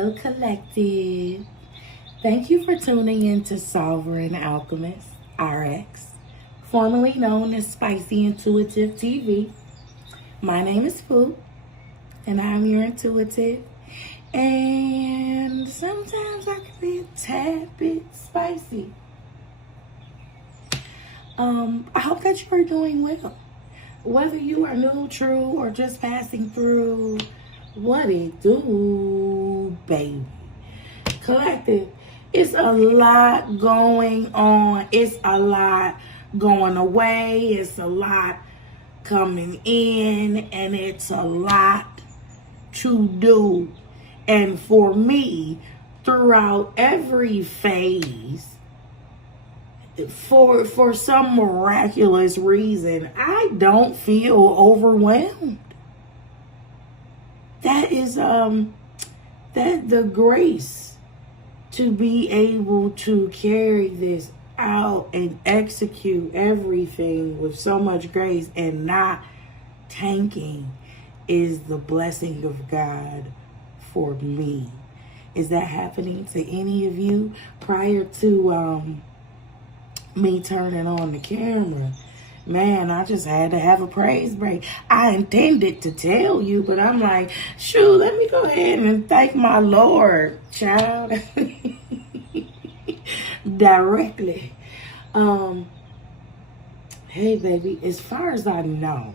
Hello, collective. Thank you for tuning in to Sovereign Alchemist, RX, formerly known as Spicy Intuitive TV. My name is Pooh, and I'm your intuitive. And sometimes I can be a tad bit spicy. I hope that you are doing well. Whether you are new, true, or just passing through, what it do, baby. Collective, it's a lot going on. It's a lot going away. It's a lot coming in, and it's a lot to do. And for me, throughout every phase, for some miraculous reason, I don't feel overwhelmed. That is that the grace to be able to carry this out and execute everything with so much grace and not tanking is the blessing of God for me. Is that happening to any of you? Prior to me turning on the camera, man, I just had to have a praise break. I intended to tell you, but I'm like, shoot, let me go ahead and thank my Lord, child, directly. Hey, baby, as far as I know,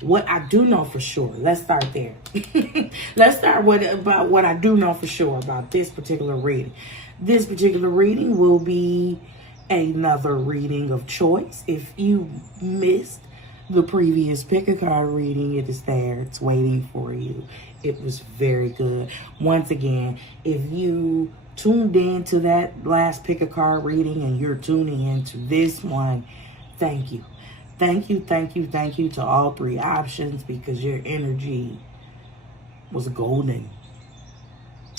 what I do know for sure, let's start there. Let's start about what I do know for sure about this particular reading. This particular reading will be another reading of choice. If you missed the previous pick a card reading, it is there. It's waiting for you. It was very good. Once again, if you tuned in to that last pick a card reading and you're tuning into this one, thank you. Thank you to all three options, because your energy was golden.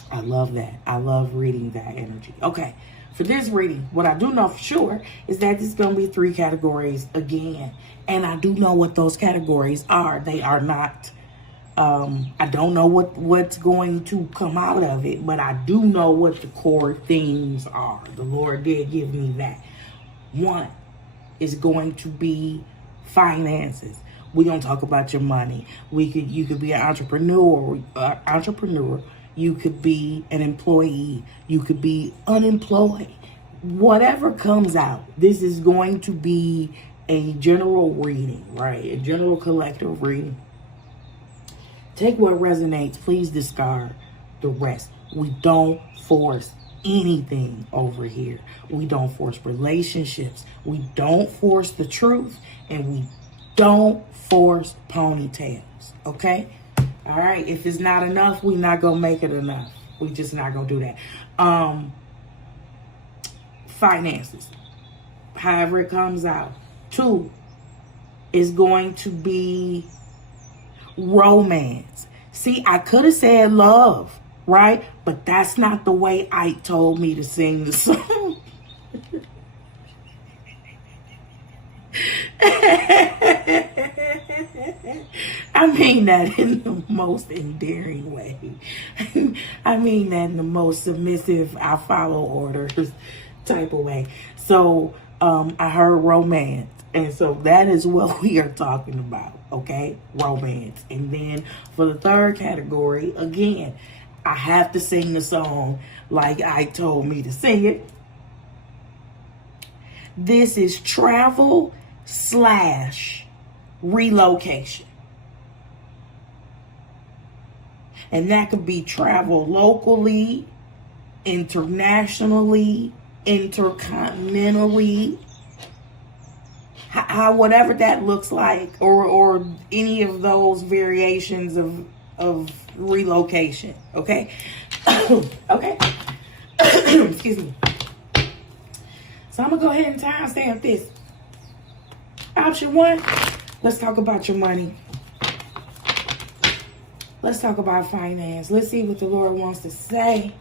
I love that. I love reading that energy. Okay, for this reading, what I do know for sure is that this is going to be 3 categories again. And I do know what those categories are. They are not, I don't know what's going to come out of it, but I do know what the core themes are. The Lord did give me that. One is going to be finances. We're going to talk about your money. You could be an entrepreneur. You could be an employee. You could be unemployed. Whatever comes out, this is going to be a general reading, right? A general collective reading. Take what resonates. Please discard the rest. We don't force anything over here. We don't force relationships. We don't force the truth. And we don't force ponytails. Okay? All right, if it's not enough, we're not going to make it enough. We just not going to do that. Finances, however it comes out. 2 is going to be romance. See, I could have said love, right? But that's not the way Ike told me to sing the song. I mean that in the most endearing way. I mean that in the most submissive, I follow orders type of way. So I heard romance. And so that is what we are talking about, okay? Romance. And then for the 3rd category, again, I have to sing the song like Ike told me to sing it. This is travel/relocation. And that could be travel locally, internationally, intercontinentally, whatever that looks like, or any of those variations of relocation. Okay? Okay? Excuse me. So I'm going to go ahead and timestamp this. Option 1, let's talk about your money. Let's talk about finance. Let's see what the Lord wants to say,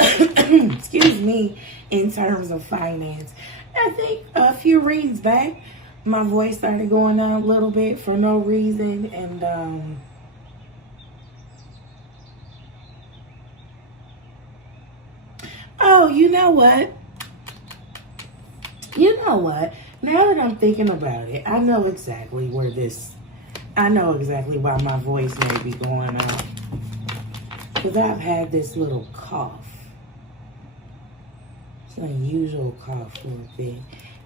excuse me, in terms of finance. I think a few readings back, my voice started going down a little bit for no reason. And Oh, you know what? You know what? Now that I'm thinking about it, I know exactly why my voice may be going out. Because I've had this little cough. It's an unusual cough for a bit.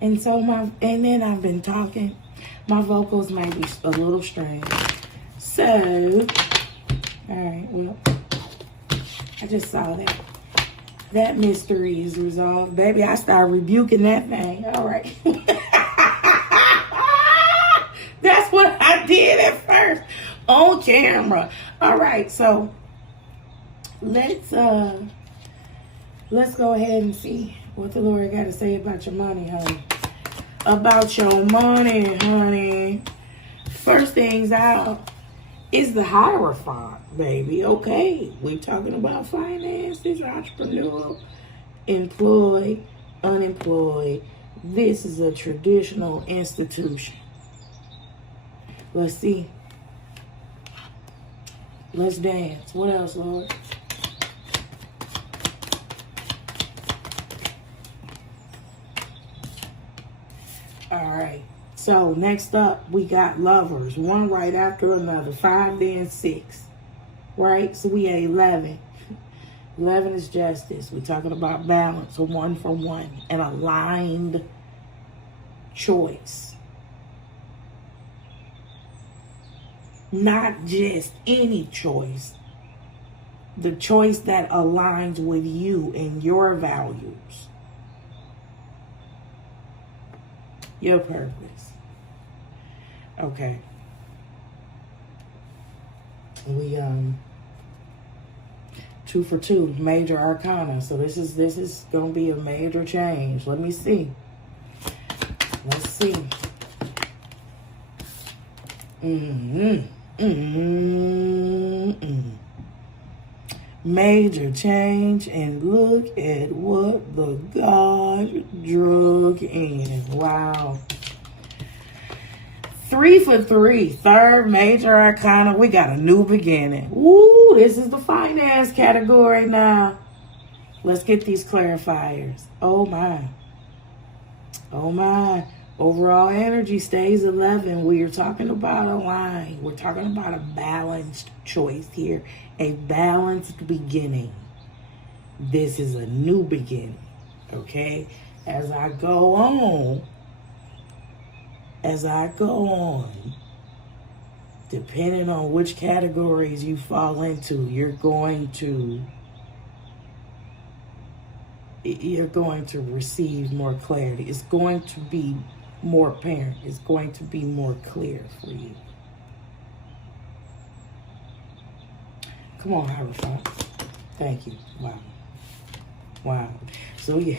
And so then I've been talking. My vocals may be a little strange. So, alright, well, I just saw that. That mystery is resolved. Baby, I started rebuking that thing. Alright. That's what I did at first. On camera. Alright, so let's go ahead and see what the Lord got to say about your money, honey. About your money, honey. First things out is the Hierophant, baby. Okay, we're talking about finances, entrepreneurial, employed, unemployed. This is a traditional institution. Let's see. Let's dance. What else, Lord? All right. So next up, we got lovers. One right after another. 5, then 6. Right? So we at 11. 11 is justice. We're talking about balance. A 1 for 1. An aligned choice. Not just any choice. The choice that aligns with you and your values. Your purpose. Okay. We 2 for 2, major arcana. So this is gonna be a major change. Let me see. Let's see. Major change, and look at what the God drug in. Wow. 3 for 3, third major arcana. We got a new beginning. Woo, this is the finance category now. Let's get these clarifiers. Oh my. Oh my. Overall energy stays 11. We are talking about a line. We're talking about a balanced choice here. A balanced beginning. This is a new beginning. Okay? As I go on, depending on which categories you fall into, you're going to receive more clarity. It's going to be more apparent. It's going to be more clear for you. Come on, Hierophant. Thank you. Wow. Wow. So yeah,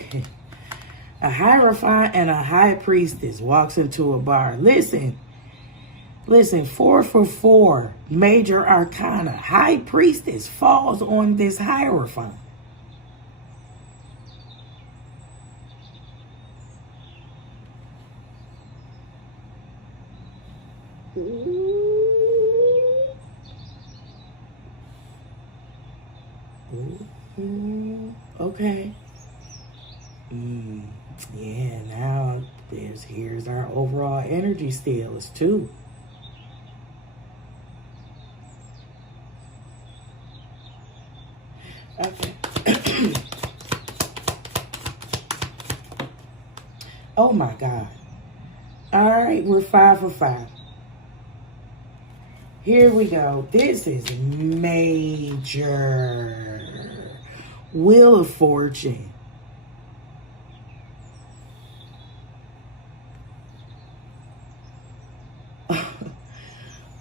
a Hierophant and a High Priestess walks into a bar. Listen, 4 for 4, major arcana. High Priestess falls on this Hierophant. Okay. Yeah, now here's our overall energy still. It's 2. Okay. Oh my God. All right, we're 5 for 5. Here we go. This is major. Wheel of Fortune.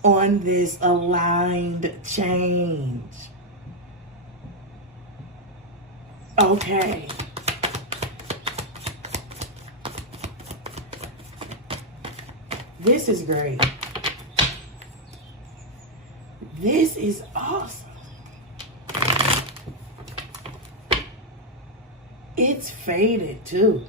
On this aligned change. Okay. This is great. This is awesome. It's faded too.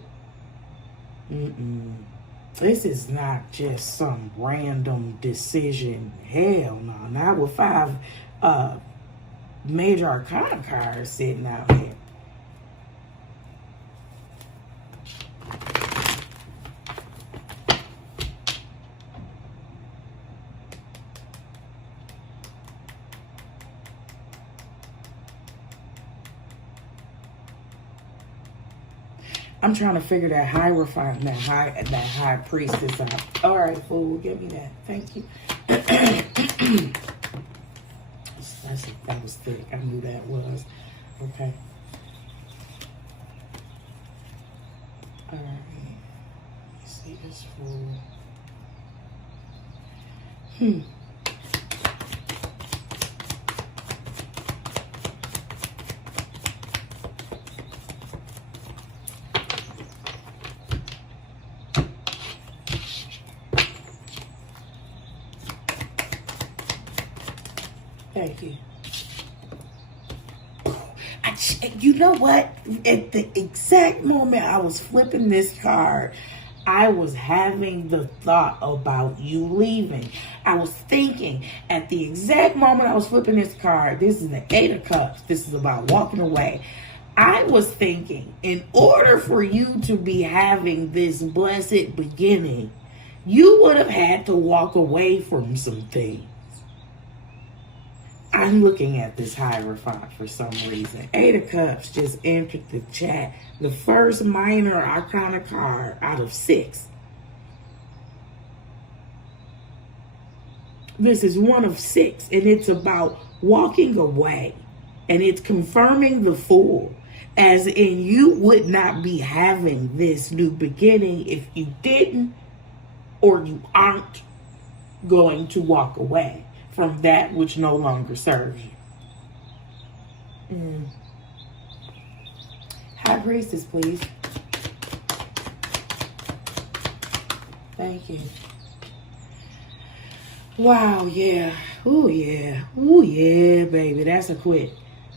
This is not just some random decision. Hell no. Not with 5 major arcana cards sitting out here. I'm trying to figure that Hierophant, that high priestess out. All right, fool, give me that. Thank you. That was thick. I knew that was. Okay. All right. Let's see this fool. Thank you. You know what? At the exact moment I was flipping this card, I was having the thought about you leaving. I was thinking at the exact moment I was flipping this card, this is the 8 of Cups. This is about walking away. I was thinking, in order for you to be having this blessed beginning, you would have had to walk away from some things. I'm looking at this Hierophant for some reason. 8 of Cups just entered the chat. The first minor arcana card out of 6. This is one of 6, and it's about walking away. And it's confirming the Fool. As in, you would not be having this new beginning if you didn't, or you aren't going to walk away from that which no longer serves you. High Priestess, please. Thank you. Wow, yeah. Ooh, yeah. Ooh, yeah, baby. That's a quit.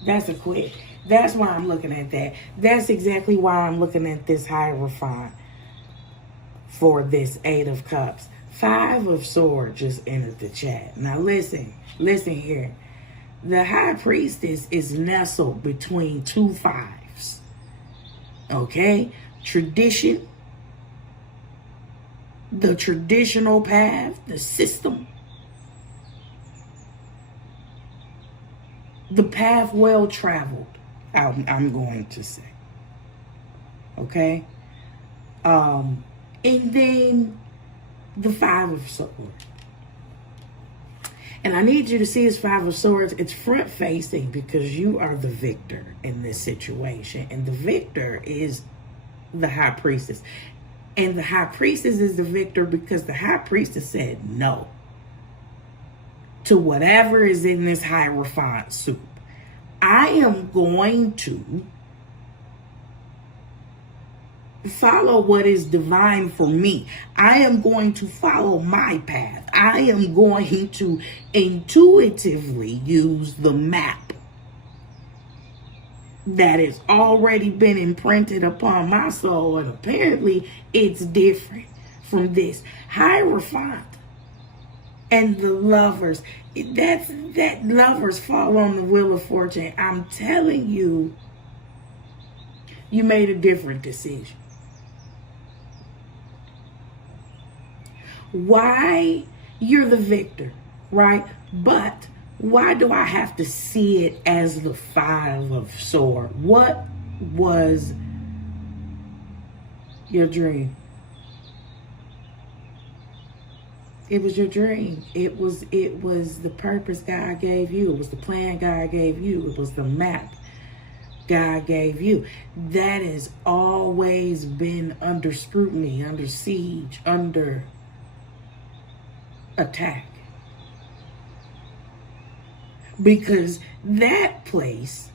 That's a quit. That's why I'm looking at that. That's exactly why I'm looking at this Hierophant for this 8 of Cups. 5 of Swords just entered the chat. Now listen here. The High Priestess is nestled between 2 5s. Okay? Tradition, the traditional path, the system, the path well traveled, I'm going to say. Okay? And then the 5 of Swords. And I need you to see this 5 of Swords. It's front facing because you are the victor in this situation. And the victor is the High Priestess. And the High Priestess is the victor because the High Priestess said no to whatever is in this Hierophant soup. I am going to follow what is divine for me. I am going to follow my path. I am going to intuitively use the map that has already been imprinted upon my soul, and apparently it's different from this Hierophant and the Lovers. That Lovers fall on the Wheel of Fortune. I'm telling you, you made a different decision. Why? You're the victor, right? But why do I have to see it as the 5 of Swords? What was your dream? It was your dream. It was the purpose God gave you. It was the plan God gave you. It was the map God gave you. That has always been under scrutiny, under siege, under attack. Because that place,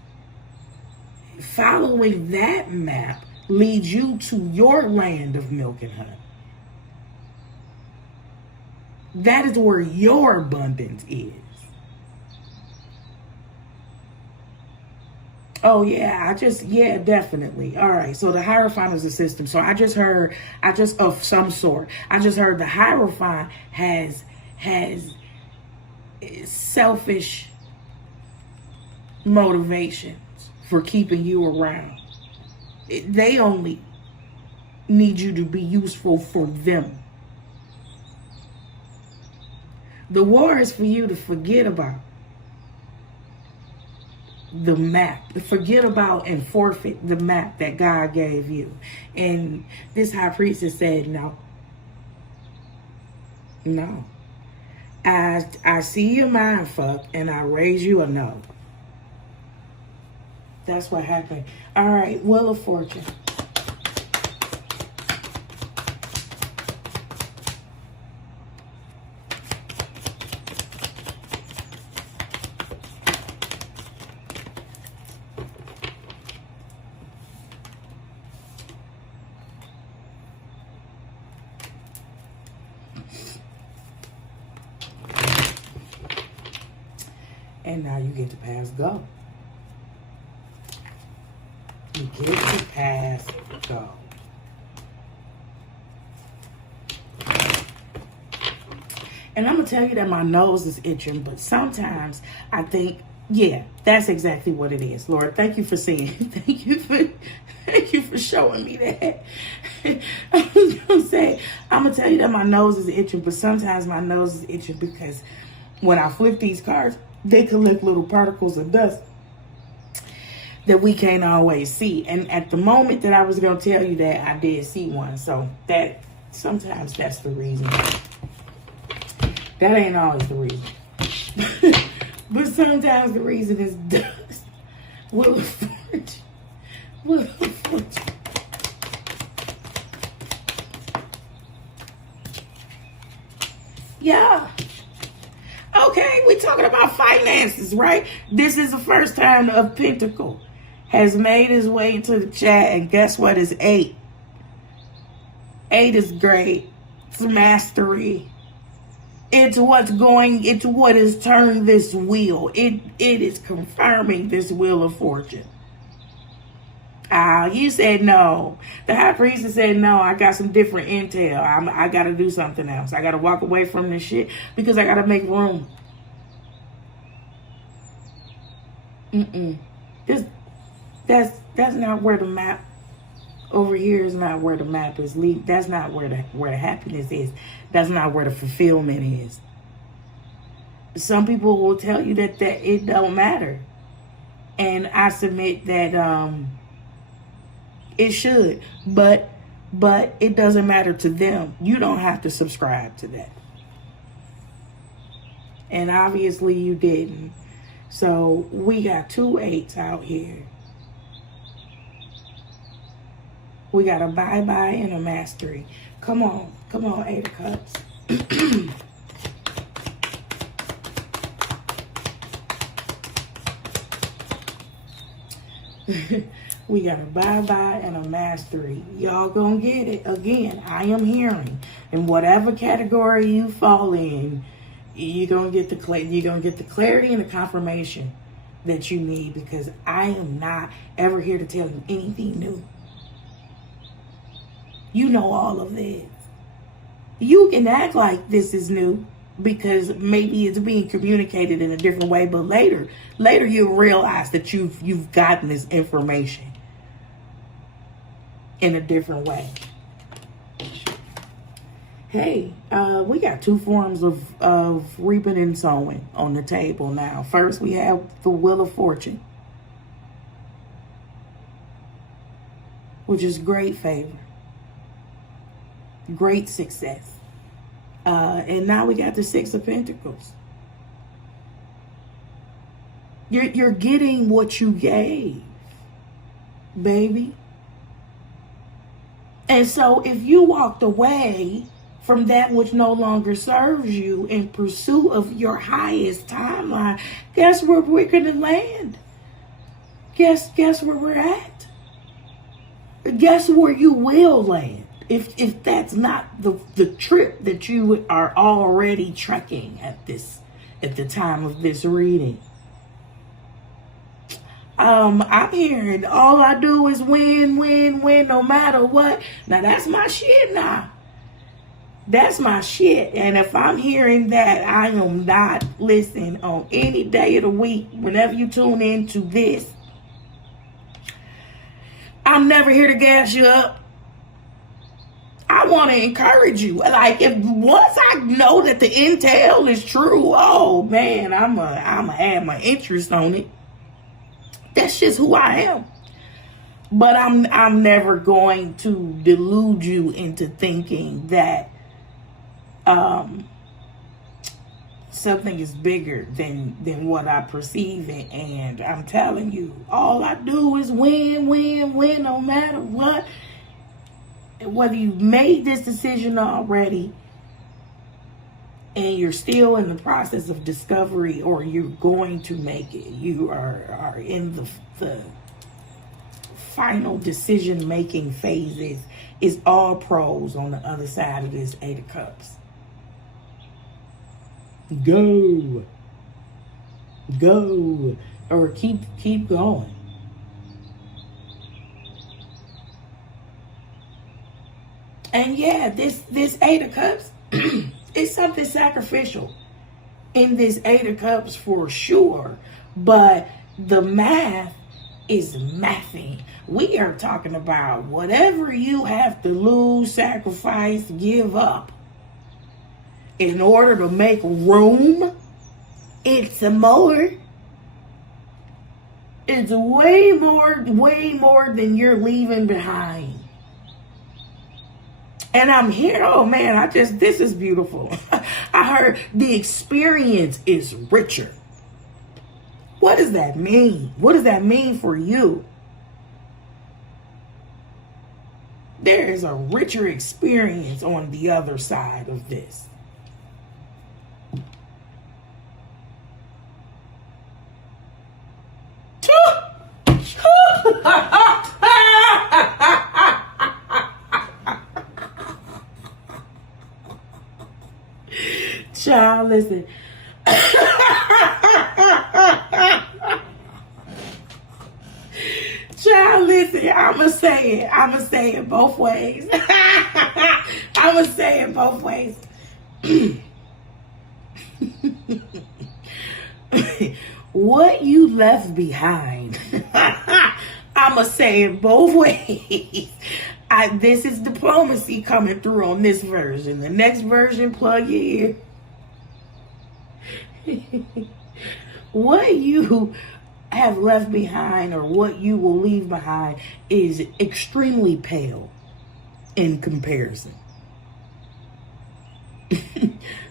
following that map, leads you to your land of milk and honey. That is where your abundance is. Oh yeah, definitely. All right, so the Hierophant is a system. So of some sort. I just heard the Hierophant has selfish motivations for keeping you around. They only need you to be useful for them. The war is for you to forget about. the map. Forget about and forfeit the map that God gave you. And this high priestess said, no. No. I see your mind fuck and I raise you a no. That's what happened. All right, Wheel of Fortune. And now you get to pass go. You get to pass go. And I'm going to tell you that my nose is itching, but sometimes I think, yeah, that's exactly what it is. Lord, thank you for seeing. Thank you for showing me that. I'm going to tell you that my nose is itching, but sometimes my nose is itching because when I flip these cards, they collect little particles of dust that we can't always see. And at the moment that I was going to tell you that, I did see one. So that sometimes that's the reason. That ain't always the reason. But sometimes the reason is dust. Wheel of Fortune. Wheel of Fortune. Yeah. Okay, we're talking about finances, right? This is the first time of Pentacle has made his way into the chat, and guess what? It's 8. 8 is great. It's mastery. It's what has turned this wheel. It is confirming this Wheel of Fortune. You said no. The high priestess said no. I got some different intel. I got to do something else. I got to walk away from this shit because I got to make room. That's not where the map over here is. Not where the map is lead. That's not where the happiness is. That's not where the fulfillment is. Some people will tell you that it don't matter, and I submit that it should, but it doesn't matter to them. You don't have to subscribe to that, and obviously you didn't. So we got 2 8s out here. We got a bye-bye and a mastery. Come on, 8 of Cups. We got a bye-bye and a mastery. Y'all gonna get it. Again, I am hearing. In whatever category you fall in, you're gonna get the clarity and the confirmation that you need, because I am not ever here to tell you anything new. You know all of this. You can act like this is new because maybe it's being communicated in a different way, but later you'll realize that you've gotten this information in a different way. Hey, we got 2 forms of reaping and sowing on the table now. First, we have the Wheel of Fortune, which is great favor, great success. And now we got the 6 of Pentacles. You're getting what you gave, baby. And so if you walked away from that which no longer serves you in pursuit of your highest timeline, guess where we're going to land? Guess where we're at? Guess where you will land? If that's not the trip that you are already trekking at the time of this reading. I'm hearing all I do is win, no matter what. Now that's my shit now. That's my shit. And if I'm hearing that, I am not listening on any day of the week. Whenever you tune into this, I'm never here to gas you up. I want to encourage you. Like, if once I know that the intel is true, oh man, I'm add my interest on it. That's just who I am. But I'm never going to delude you into thinking that something is bigger than what I perceive it. And I'm telling you, all I do is win, win, win, no matter what. Whether you've made this decision already and you're still in the process of discovery, or you're going to make it, you are in the final decision making phases, is all pros on the other side of this Eight of Cups. Go, or keep going. And yeah, this Eight of Cups is something sacrificial in this Eight of Cups for sure. But the math is mathing. We are talking about whatever you have to lose, sacrifice, give up in order to make room. It's more. It's way more than you're leaving behind. And I'm here, oh man, this is beautiful. I heard the experience is richer. What does that mean? What does that mean for you? There is a richer experience on the other side of this. Child, listen. Child, listen. I'ma say it both ways. I'ma say it both ways. What you left behind. I'ma say it both ways. This is diplomacy coming through on this version. The next version, plug your ear. What you have left behind, or what you will leave behind, is extremely pale in comparison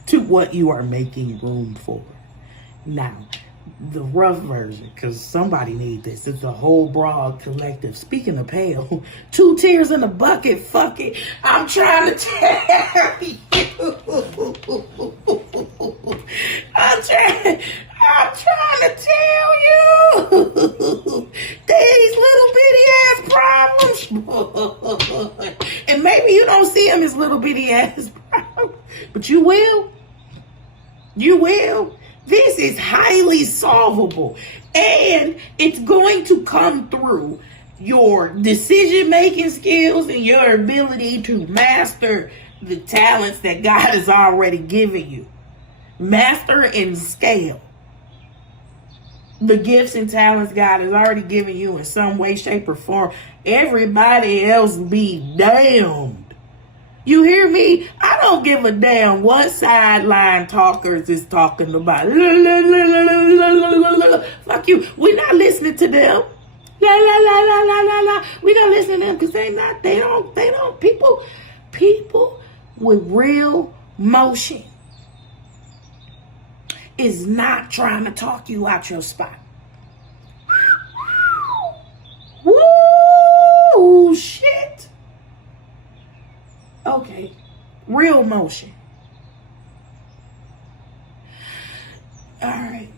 to what you are making room for. Now, the rough version, because somebody needs this. It's a whole broad collective. Speaking of pale, 2 tears in a bucket. Fuck it. I'm trying to tell you. I'm trying to tell you. These little bitty ass problems. And maybe you don't see them as little bitty ass problems, but you will. You will. This is highly solvable, and it's going to come through your decision-making skills and your ability to master the talents that God has already given you. Master and scale the gifts and talents God has already given you in some way, shape, or form. Everybody else be damned. You hear me? I don't give a damn what sideline talkers is talking about. Fuck you. We're not listening to them. We're not listening to them because they don't, people with real motion is not trying to talk you out your spot. Woo, shit. Okay, real motion. All right.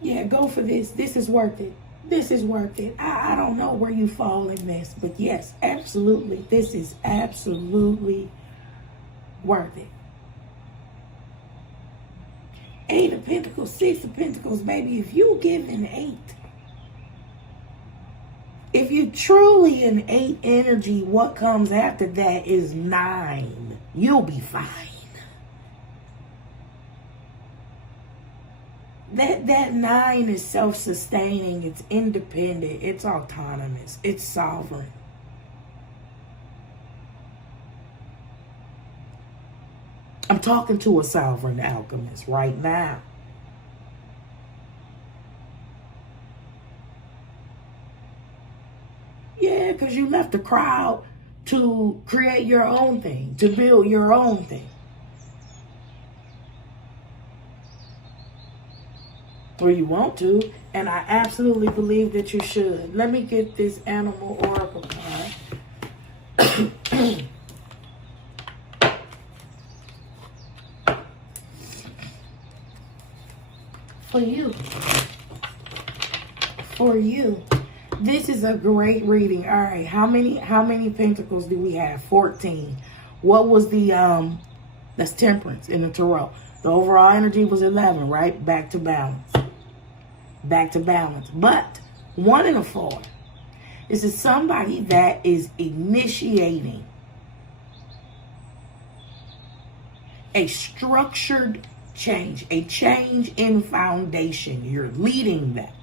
Yeah, go for this. This is worth it. This is worth it. I don't know where you fall in this, but yes, absolutely. This is absolutely worth it. 8 of Pentacles, 6 of Pentacles, baby. If you give an 8, if you truly an 8 energy, what comes after that is 9. You'll be fine. That 9 is self-sustaining, it's independent, it's autonomous, it's sovereign. I'm talking to a sovereign alchemist right now. because you left the crowd to create your own thing, to build your own thing. Or you want to, and I absolutely believe that you should. Let me get this animal oracle card. For you. For you. This is a great reading. All right, how many pentacles do we have? 14. What was the that's temperance in the tarot. The overall energy was 11, right? Back to balance. Back to balance. But 1 and a 4. This is somebody that is initiating a structured change, a change in foundation. You're leading that.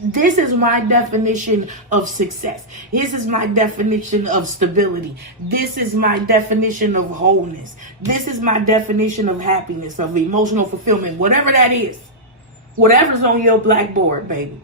This is my definition of success. This is my definition of stability. This is my definition of wholeness. This is my definition of happiness, of emotional fulfillment, whatever that is. Whatever's on your blackboard, baby.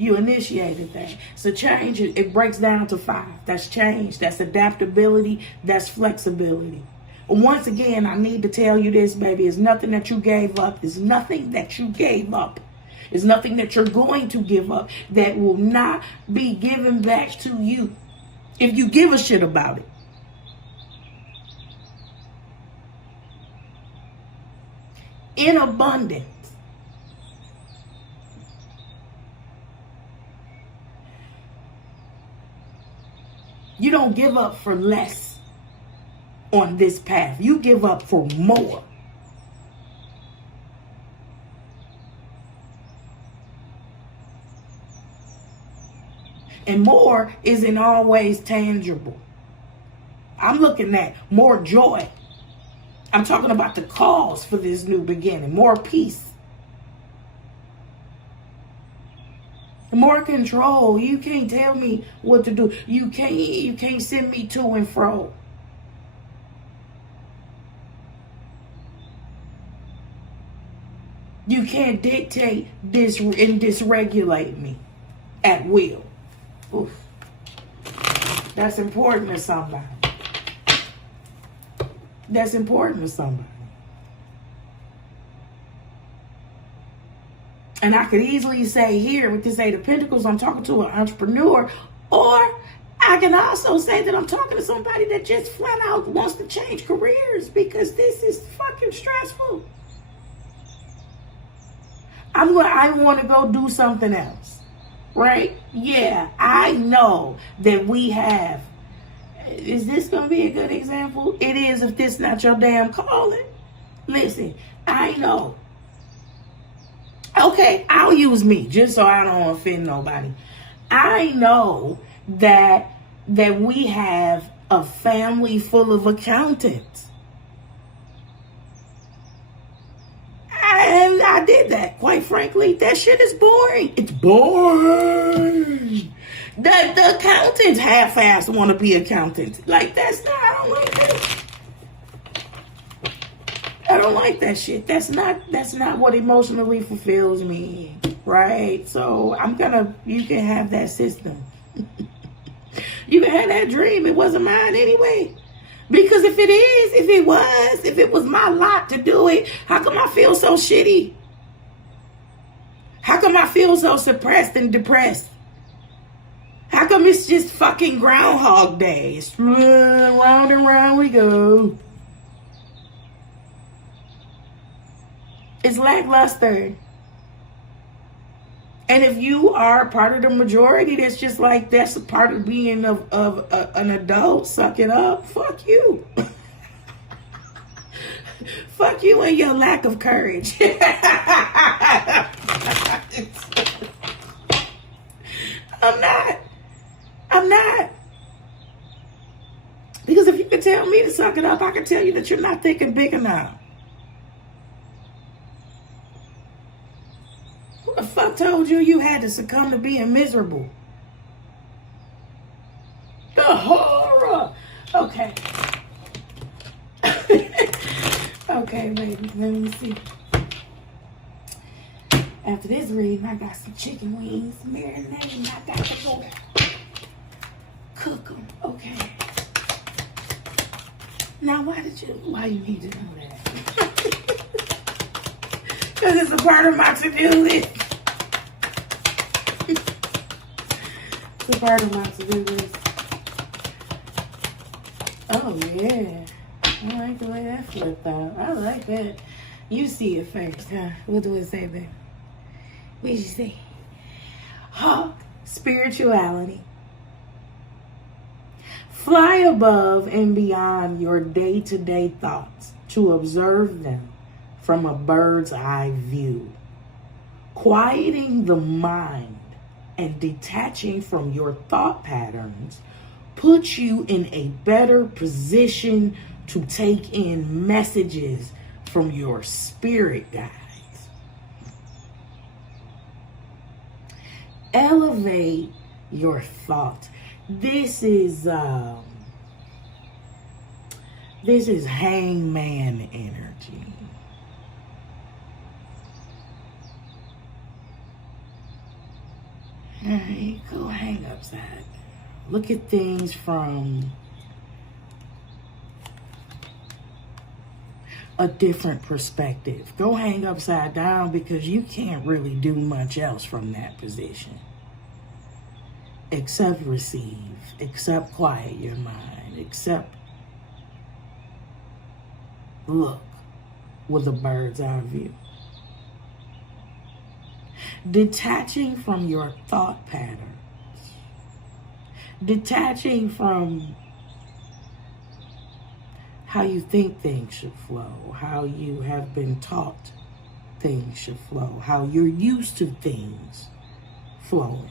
You initiated that. So change, it breaks down to 5. That's change. That's adaptability. That's flexibility. Once again, I need to tell you this, baby. It's nothing that you gave up. It's nothing that you gave up. It's nothing that you're going to give up that will not be given back to you if you give a shit about it. In abundance. You don't give up for less on this path. You give up for more. And more isn't always tangible. I'm looking at more joy. I'm talking about the cause for this new beginning. More peace. More control. You can't tell me what to do. You can't send me to and fro. You can't dictate this and dysregulate me at will. Oof. That's important to somebody. That's important to somebody. And I could easily say here with this 8 of Pentacles, I'm talking to an entrepreneur. Or I can also say that I'm talking to somebody that just flat out wants to change careers because this is fucking stressful. I want to go do something else. Right? Yeah, I know that we have. Is this going to be a good example? It is if this not your damn calling. Listen, I know. Okay, I'll use me just so I don't offend nobody. I know that we have a family full of accountants. And I did that. Quite frankly, that shit is boring. It's boring. The accountants half-assed want to be accountants. Like, that's not, I don't like that. I don't like that shit. That's not what emotionally fulfills me, right? So you can have that system. You can have that dream. It wasn't mine anyway. Because if it was my lot to do it, how come I feel so shitty? How come I feel so suppressed and depressed? How come it's just fucking Groundhog Day? It's round and round we go. It's lackluster. And if you are part of the majority, that's a part of being of an adult, suck it up. Fuck you. Fuck you and your lack of courage. I'm not. Because if you can tell me to suck it up, I can tell you that you're not thinking big enough. Who the fuck told you had to succumb to being miserable? The horror. Okay. baby. Let me see. After this reading, I got some chicken wings marinating. I got to go cook them. Okay. Now, why you need to know that? Because it's a part of my to-do list. It's a part of my to-do list. Oh, yeah. I like the way that flipped out. I like that. You see it first, huh? What do it say, baby? What did you say? Hawk, spirituality. Fly above and beyond your day-to-day thoughts to observe them from a bird's eye view. Quieting the mind and detaching from your thought patterns puts you in a better position to take in messages from your spirit guides. Elevate your thoughts. This is hangman energy. All right, go hang upside. Look at things from a different perspective. Go hang upside down because you can't really do much else from that position. Except receive, except quiet your mind, except look with a bird's eye view. Detaching from your thought patterns. Detaching from how you think things should flow, how you have been taught things should flow, how you're used to things flowing.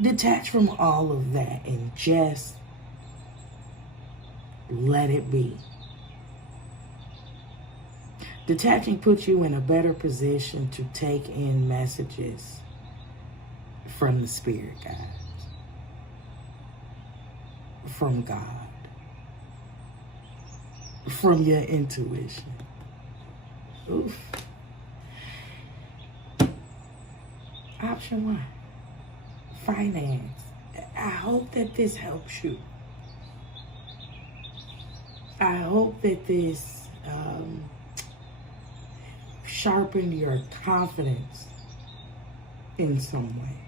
Detach from all of that and just let it be. Detaching puts you in a better position to take in messages from the spirit guides, from God, from your intuition. Oof. Option 1. Finance. I hope that this helps you. I hope that this sharpened your confidence in some way.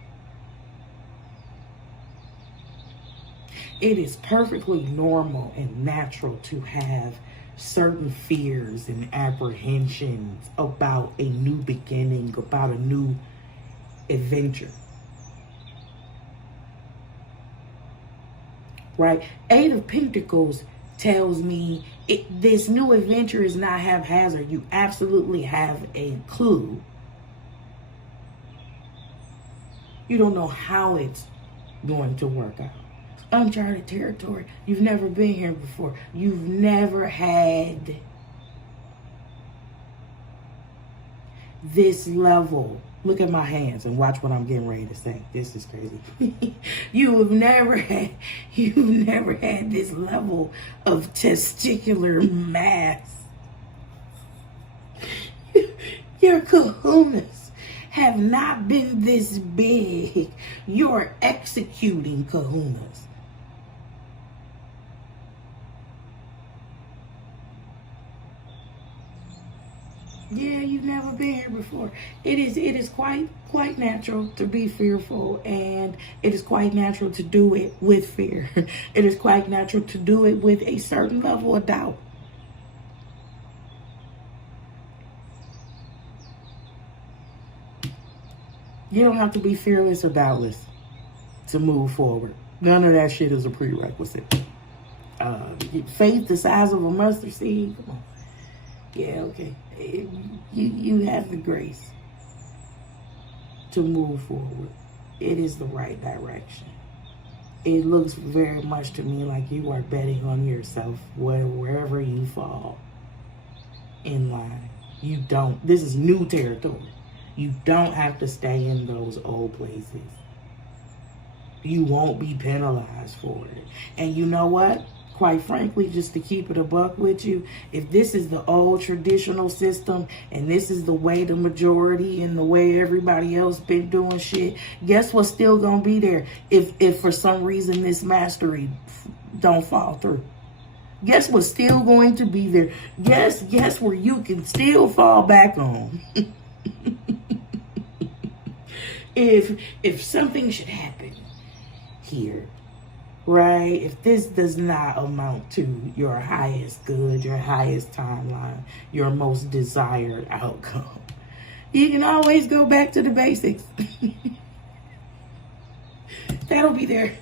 It is perfectly normal and natural to have certain fears and apprehensions about a new beginning, about a new adventure. Right? 8 of Pentacles tells me this new adventure is not haphazard. You absolutely have a clue. You don't know how it's going to work out. Uncharted territory. You've never been here before. You've never had this level. Look at my hands and watch what I'm getting ready to say. This is crazy. You've never had this level of testicular mass. Your kahunas have not been this big. You're executing kahunas. Yeah, you've never been here before. It is quite natural to be fearful, and it is quite natural to do it with fear. It is quite natural to do it with a certain level of doubt. You don't have to be fearless or doubtless to move forward. None of that shit is a prerequisite. Faith the size of a mustard seed. Come on. Yeah, okay. You have the grace to move forward. It is the right direction. It looks very much to me like you are betting on yourself wherever you fall in line. You don't. This is new territory. You don't have to stay in those old places. You won't be penalized for it. And you know what? quite frankly, just to keep it a buck with you, if this is the old traditional system and this is the way the majority and the way everybody else been doing shit, guess what's still gonna be there if for some reason this mastery don't fall through? Guess what's still going to be there? Guess where you can still fall back on. if something should happen here, right? If this does not amount to your highest good, your highest timeline, your most desired outcome, you can always go back to the basics. That'll be there.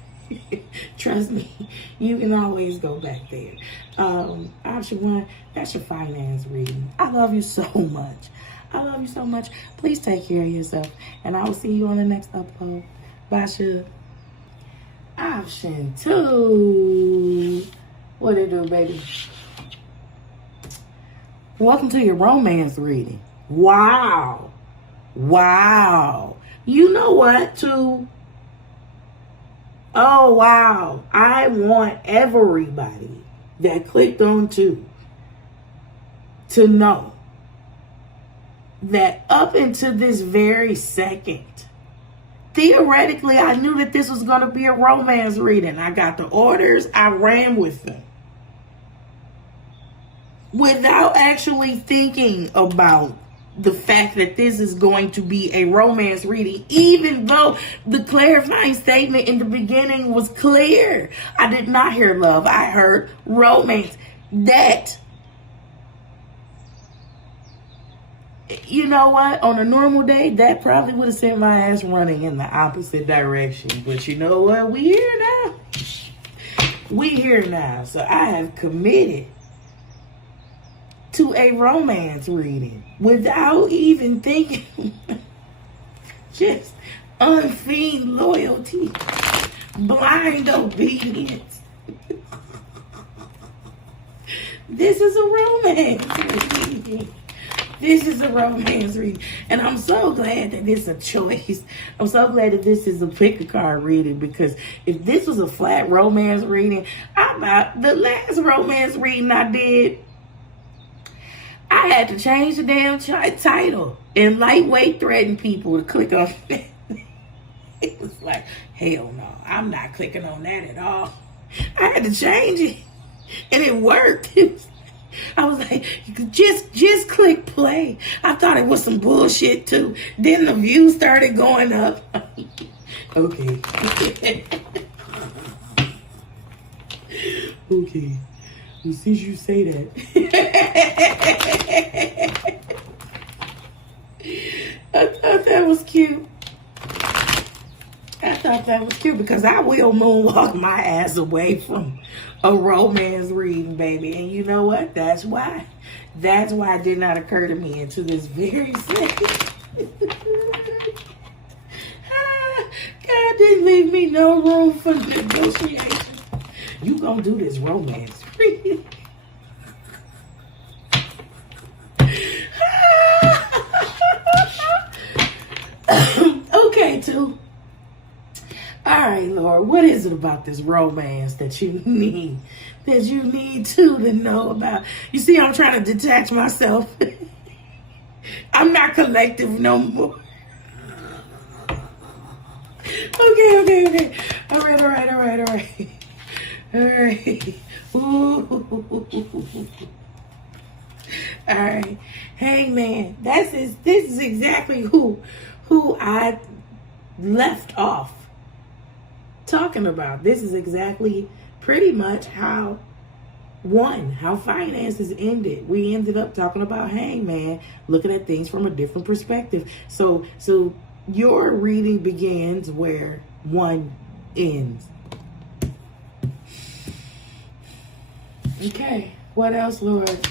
Trust me, you can always go back there. Option 1, that's your finance reading. I love you so much. I love you so much. Please take care of yourself, and I will see you on the next upload. Bye, Suge. Option 2. What it do, baby? Welcome to your romance reading. Wow. You know what, too? Oh, wow. I want everybody that clicked on 2 to know that up until this very second, theoretically, I knew that this was going to be a romance reading. I got the orders. I ran with them without actually thinking about the fact that this is going to be a romance reading, even though the clarifying statement in the beginning was clear. I did not hear love. I heard romance. That, you know what? On a normal day, that probably would have sent my ass running in the opposite direction. But you know what? We here now. We here now. So I have committed to a romance reading without even thinking. Just unfeigned loyalty, blind obedience. This is a romance reading. This is a romance reading. And I'm so glad that this is a choice. I'm so glad that this is a pick a card reading, because if this was a flat romance reading, the last romance reading I did, I had to change the damn title and lightweight threaten people to click on it. It was like, hell no, I'm not clicking on that at all. I had to change it, and it worked. I was like, just click play. I thought it was some bullshit too. Then the views started going up. Okay. Okay. Well, since you say that, I thought that was cute. I thought that was cute because I will moonwalk my ass away from a romance reading, baby. And you know what? That's why. That's why it did not occur to me until this very second. God didn't leave me no room for negotiation. You gonna do this romance reading? Okay, too. All right, Lord, what is it about this romance that you need to know about? You see, I'm trying to detach myself. I'm not collective no more. Okay. All right. Ooh. All right. Hey, man, this is exactly who I left off talking about. This is exactly pretty much how finances ended. We ended up talking about, hey, man, looking at things from a different perspective. So your reading begins where 1 ends. Okay, what else, Lord?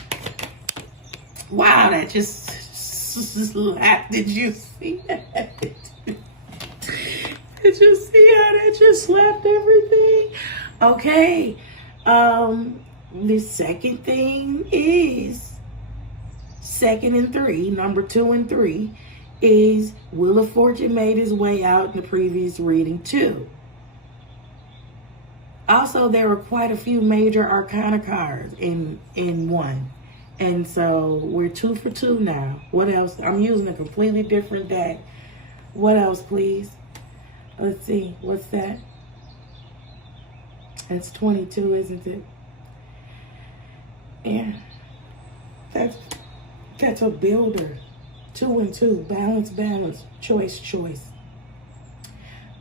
Wow, that just slapped. Did you see that? Did you see how that just slapped everything? Okay. The second thing is second and 3, number 2 and 3 is Wheel of Fortune made his way out in the previous reading too. Also, there were quite a few major arcana cards in one. And so we're 2 for 2 now. What else? I'm using a completely different deck. What else, please? Let's see. What's that? That's 22, isn't it? Yeah. That's a builder. 2 and 2. Balance, balance. Choice, choice.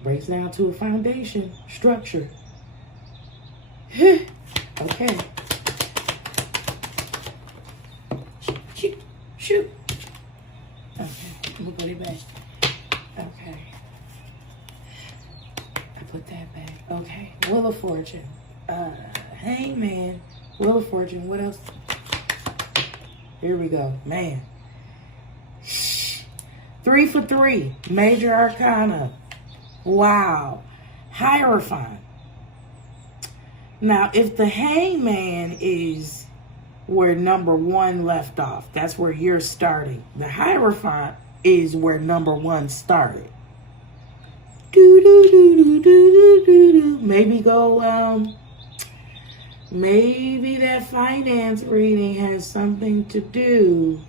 Breaks down to a foundation. Structure. Okay. Shoot. Okay. I'm gonna put it back. Okay. I put that back. Okay. Wheel of Fortune. Hangman. Wheel of Fortune. What else? Here we go. Man. 3 for 3. Major Arcana. Wow. Hierophant. Now, if the Hangman is where number 1 left off, that's where you're starting. The Hierophant is where number 1 started. Maybe go, maybe that finance reading has something to do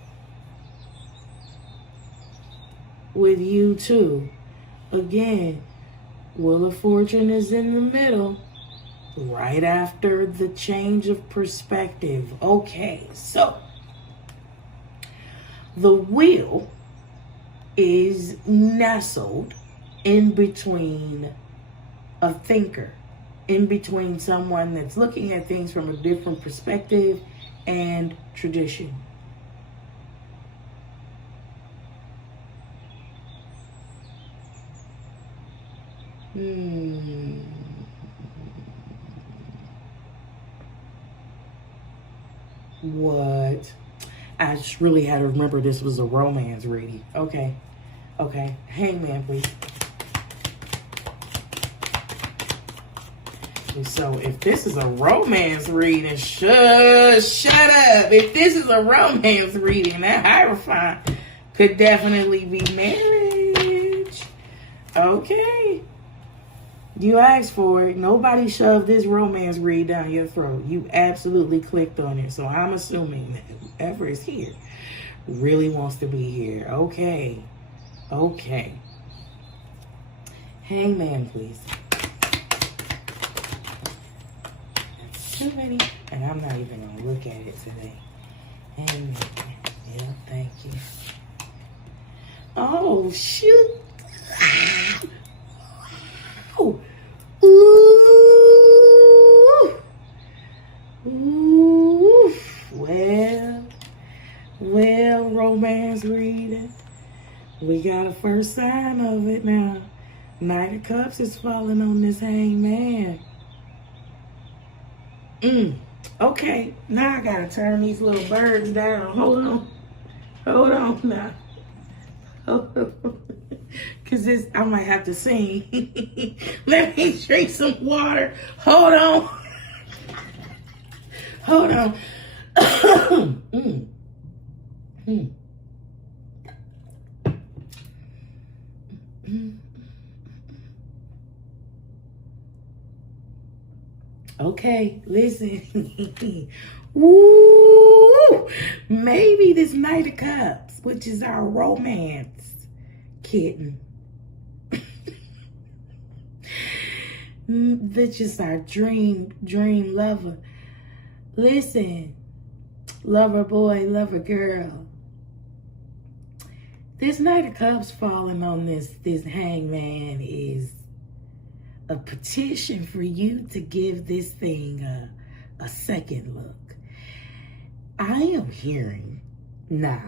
with you too. Again, Wheel of Fortune is in the middle, right after the change of perspective. Okay, so the wheel is nestled in between a thinker, in between someone that's looking at things from a different perspective and tradition. What? I just really had to remember this was a romance reading. Okay. Okay. Hangman, please. And so if this is a romance reading, shut up. If this is a romance reading, that Hierophant could definitely be marriage. Okay. You asked for it. Nobody shoved this romance read down your throat. You absolutely clicked on it. So I'm assuming that whoever is here really wants to be here. Okay. Okay. Hangman, please. That's too many. And I'm not even going to look at it today. Hangman. Yeah, thank you. Oh, shoot. Ooh. Ooh. Well, romance reading. We got a first sign of it now. Knight of Cups is falling on this Hangman. Okay, now I gotta turn these little birds down. Hold on now. Hold on. Cause I might have to sing. Let me drink some water. Hold on. Hold on. Okay, listen. Woo! Maybe this Knight of Cups, which is our romance kitten. That's just our dream lover. Listen, lover boy, lover girl. This Knight of Cups falling on this Hangman is a petition for you to give this thing a second look. I am hearing, now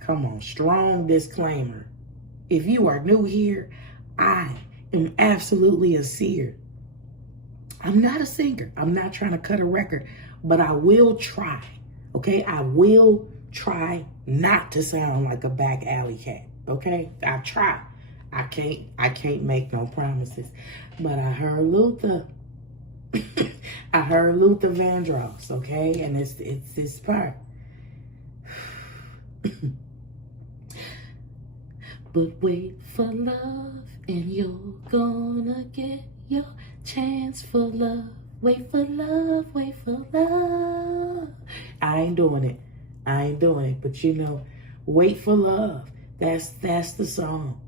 come on, strong disclaimer. If you are new here, I am absolutely a seer. I'm not a singer. I'm not trying to cut a record, but I will try, okay? I will try not to sound like a back alley cat, okay? I try. I can't make no promises, but I heard Luther. I heard Luther Vandross, okay? And it's this part. But wait for love and you're gonna get your chance for love. Wait for love, wait for love. I ain't doing it. But you know, wait for love. That's the song.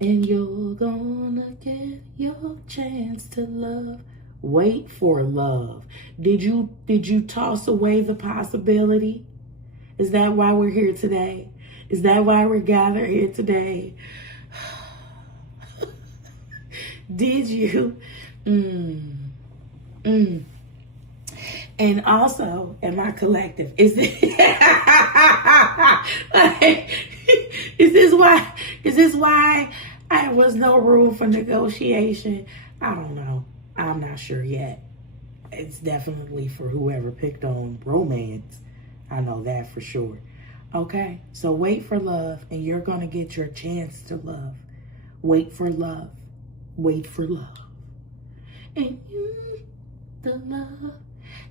And you're gonna get your chance to love. Wait for love. Did you toss away the possibility? Is that why we're here today? Is that why we're gathered here today? Did you? And also, in my collective, is this why I was no room for negotiation? I don't know. I'm not sure yet. It's definitely for whoever picked on romance. I know that for sure. Okay, so wait for love, and you're gonna get your chance to love. Wait for love. Wait for love. And you, the love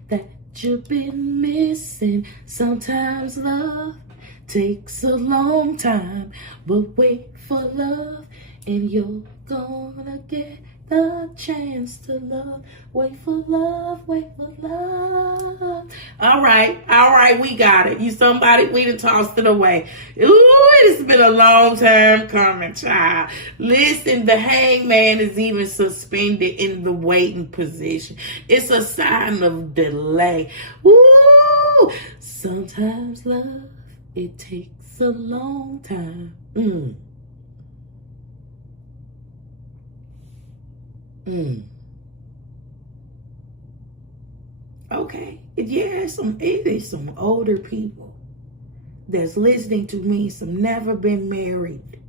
that you've been missing. Sometimes love takes a long time, but wait for love, and you're gonna get the chance to love. Wait for love, wait for love. All right, we got it. You somebody, we done tossed it away. Ooh, it's been a long time coming, child. Listen, the hangman is even suspended in the waiting position. It's a sign of delay. Ooh, sometimes love, it takes a long time. Okay, yeah, it is some older people that's listening to me, some never been married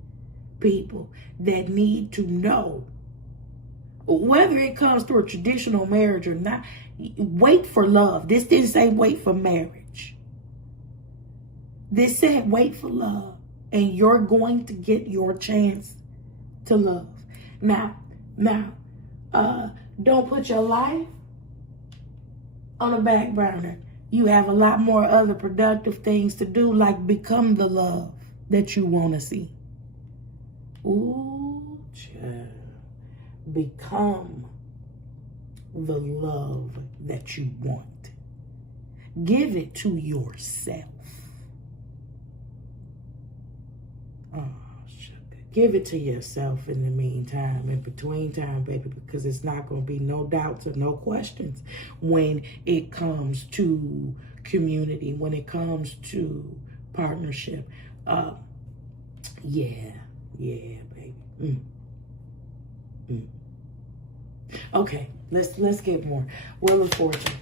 people that need to know, whether it comes through a traditional marriage or not, wait for love. This didn't say wait for marriage. This said wait for love, and you're going to get your chance to love. Now, don't put your life on a back burner. You have a lot more other productive things to do, like become the love that you want to see. Ooh, child. Become the love that you want. Give it to yourself. Give it to yourself in the meantime, in between time, baby, because it's not going to be no doubts or no questions when it comes to community, when it comes to partnership. Yeah, baby. Okay, let's get more. Wheel of Fortune.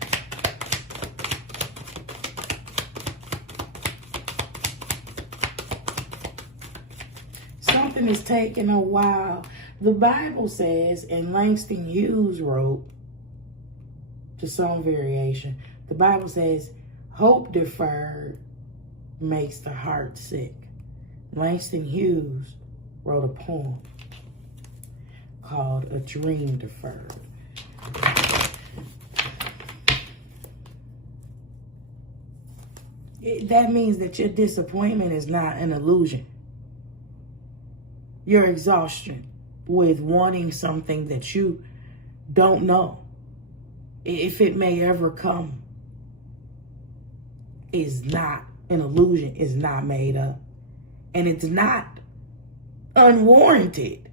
Something is taking a while. The Bible says, and Langston Hughes wrote to some variation, the Bible says, hope deferred makes the heart sick. Langston Hughes wrote a poem called A Dream Deferred. That means that your disappointment is not an illusion. Your exhaustion with wanting something that you don't know if it may ever come is not an illusion, is not made up, and it's not unwarranted.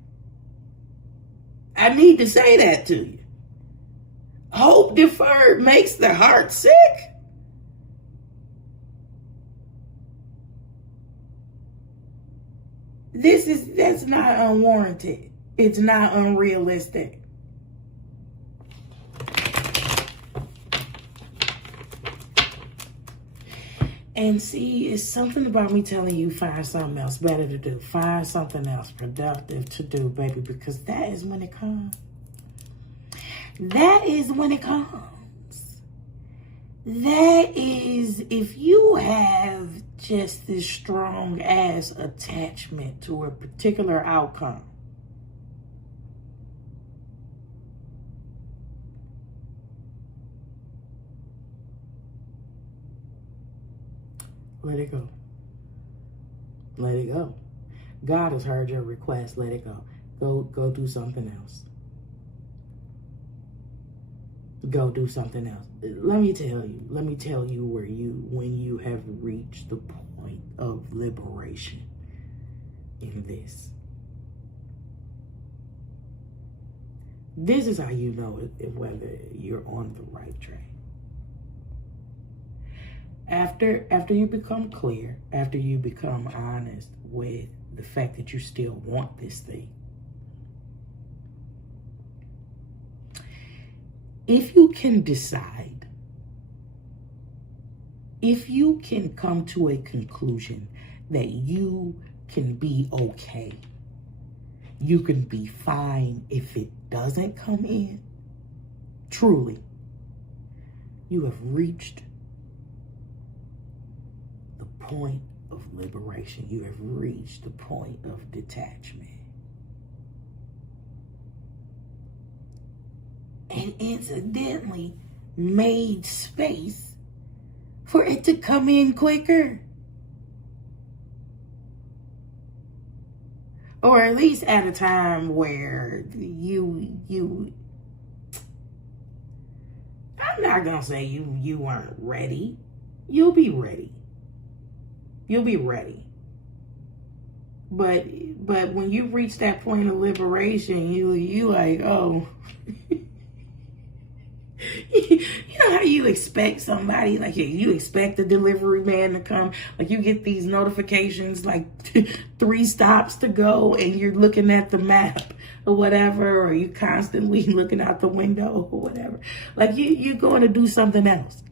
I need to say that to you. Hope deferred makes the heart sick. That's not unwarranted. It's not unrealistic. And see, it's something about me telling you find something else better to do. Find something else productive to do, baby, because that is when it comes. That is when it comes. That is if you have just this strong ass attachment to a particular outcome. Let it go. Let it go. God has heard your request. Let it go. Go do something else. Go do something else. Let me tell you when you have reached the point of liberation in this. This is how you know whether you're on the right track. After you become clear, after you become honest with the fact that you still want this thing, if you can decide, if you can come to a conclusion that you can be okay, you can be fine if it doesn't come in, truly, you have reached the point of liberation. You have reached the point of detachment. And incidentally made space for it to come in quicker. Or at least at a time where I'm not gonna say you weren't ready. You'll be ready. You'll be ready. But when you reach that point of liberation, you like, oh. You know how you expect somebody, like you expect the delivery man to come, like you get these notifications like 3 stops to go and you're looking at the map or whatever, or you constantly looking out the window or whatever. Like you're going to do something else.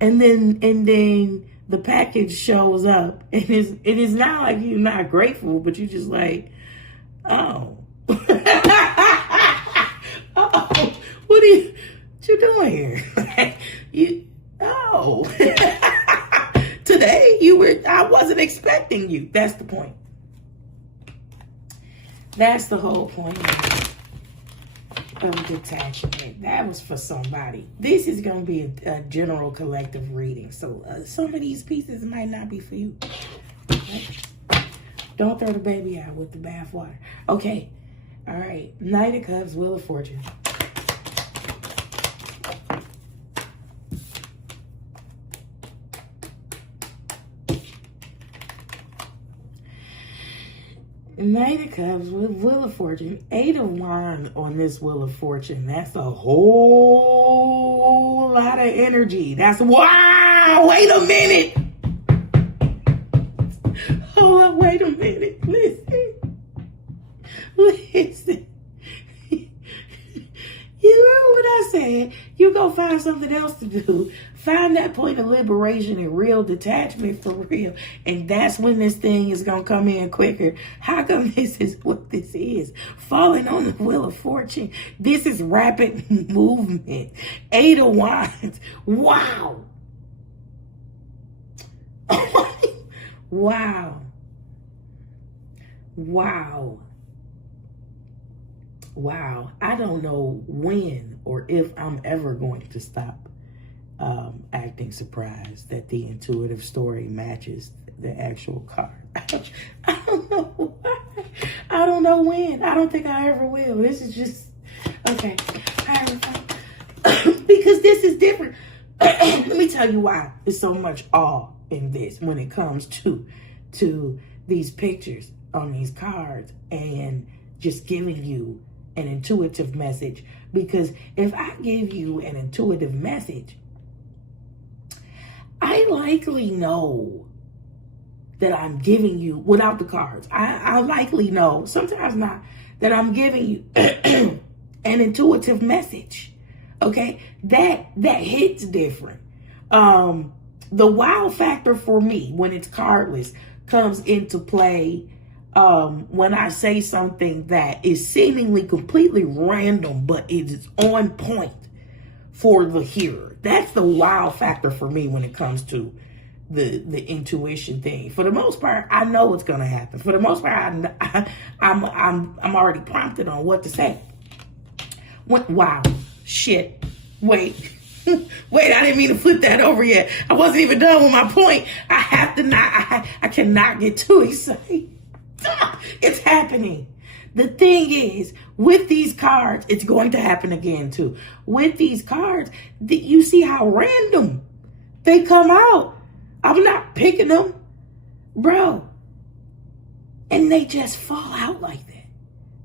And then the package shows up and it is not like you're not grateful, but you're just like, oh. Oh, what you doing here? Today I wasn't expecting you. That's the point. That's the whole point of detachment. That was for somebody. This is going to be a general collective reading. So some of these pieces might not be for you. Okay? Don't throw the baby out with the bathwater. Okay. All right. Knight of Cups, Wheel of Fortune. Knight of Cups with Wheel of Fortune. 8 of Wands on this Wheel of Fortune. That's a whole lot of energy. That's, wow, wait a minute. Hold up, wait a minute. Listen. You heard what I said. You go find something else to do. Find that point of liberation and real detachment for real. And that's when this thing is going to come in quicker. How come this is what this is? Falling on the Wheel of Fortune. This is rapid movement. 8 of Wands. Wow. Wow. Wow. Wow. I don't know when or if I'm ever going to stop acting surprised that the intuitive story matches the actual card. I don't know why. I don't know when. I don't think I ever will. This is just, okay. Because this is different. Let me tell you why there's so much awe in this when it comes to these pictures on these cards and just giving you an intuitive message. Because if I give you an intuitive message, I likely know that I'm giving you, without the cards, I likely know, sometimes not, that I'm giving you an intuitive message. Okay? That hits different. The wow factor for me when it's cardless comes into play when I say something that is seemingly completely random, but it is on point for the hearer. That's the wow factor for me when it comes to the intuition thing. For the most part, I know what's going to happen. For the most part, I'm already prompted on what to say. Wow, shit, wait. Wait, I didn't mean to flip that over yet. I wasn't even done with my point. I cannot get too excited. It's happening. The thing is, with these cards, it's going to happen again too. With these cards, you see how random they come out. I'm not picking them, bro. And they just fall out like that.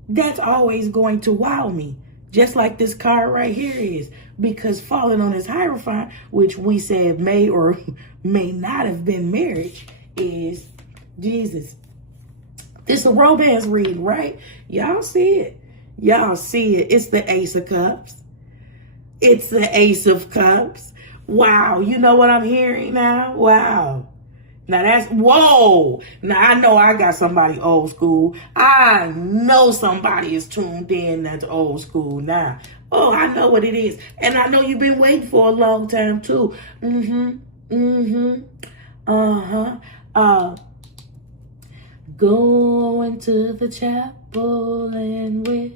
That's always going to wow me. Just like this card right here is. Because falling on his Hierophant, which we said may or may not have been marriage, is Jesus. This is a romance reading, right? Y'all see it. Y'all see it. It's the Ace of Cups. It's the Ace of Cups. Wow. You know what I'm hearing now? Wow. Now that's, whoa. Now I know I got somebody old school. I know somebody is tuned in that's old school now. Oh, I know what it is. And I know you've been waiting for a long time too. Going to the chapel and we're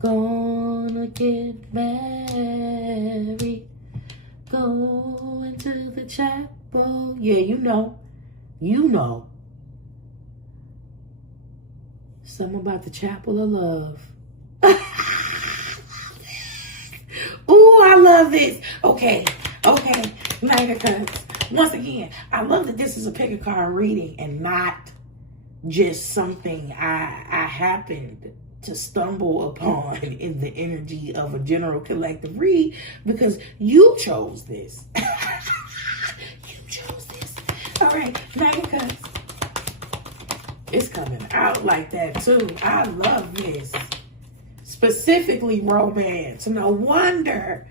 gonna get married. Going to the chapel. Yeah, you know. You know. Something about the chapel of love. Ooh, I love this. Okay. Knight of Cups. Once again, I love that this is a pick a card reading and not just something I happened to stumble upon in the energy of a general collective read, because you chose this. You chose this. All right, Knight of Cups. It's coming out like that too. I love this. Specifically romance. No wonder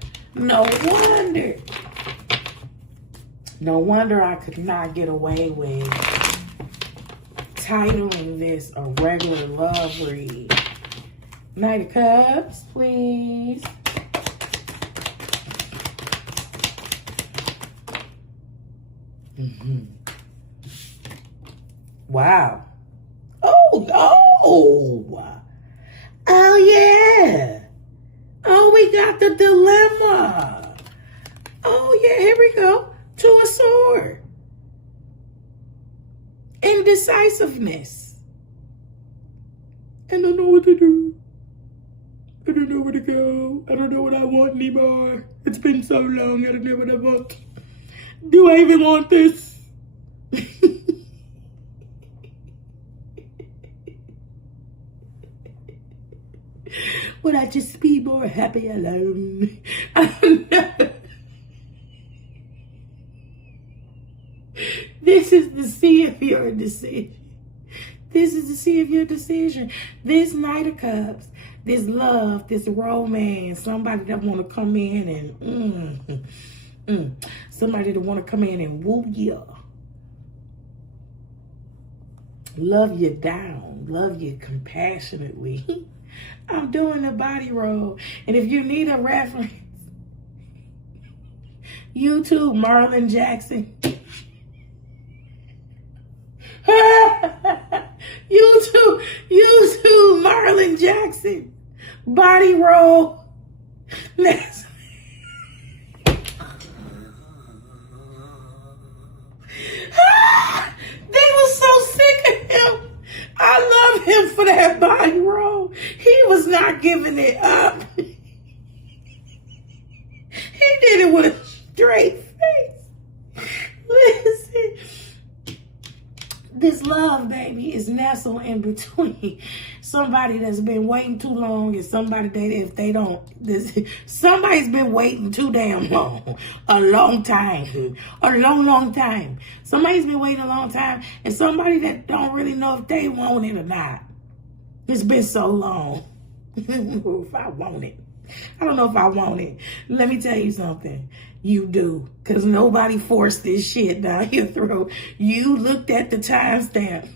I could not get away with titling this a regular love read. Knight of Cups, please. Wow. Oh yeah. Oh, we got the dilemma. Oh yeah, here we go. Two of Swords. Indecisiveness. I don't know what to do. I don't know where to go. I don't know what I want anymore. It's been so long, I don't know what I want. Do I even want this? Would I just be more happy alone? I don't know. This is the sea of your decision. This is the sea of your decision. This Knight of Cups, this love, this romance, somebody that want to come in and somebody that want to come in and woo you. Love you down. Love you compassionately. I'm doing a body roll. And if you need a reference, YouTube Marlon Jackson. YouTube Marlon Jackson. Body roll. Next. They were so sick of him. I love him for that body roll. He was not giving it up. He did it with a straight face. Listen. This love, baby, is nestled in between somebody that's been waiting too long and somebody that if they don't, somebody's been waiting too damn long. A long time. A long time. Somebody's been waiting a long time and somebody that don't really know if they want it or not. It's been so long. If I want it. I don't know if I want it. Let me tell you something. You do. Because nobody forced this shit down your throat. You looked at the timestamp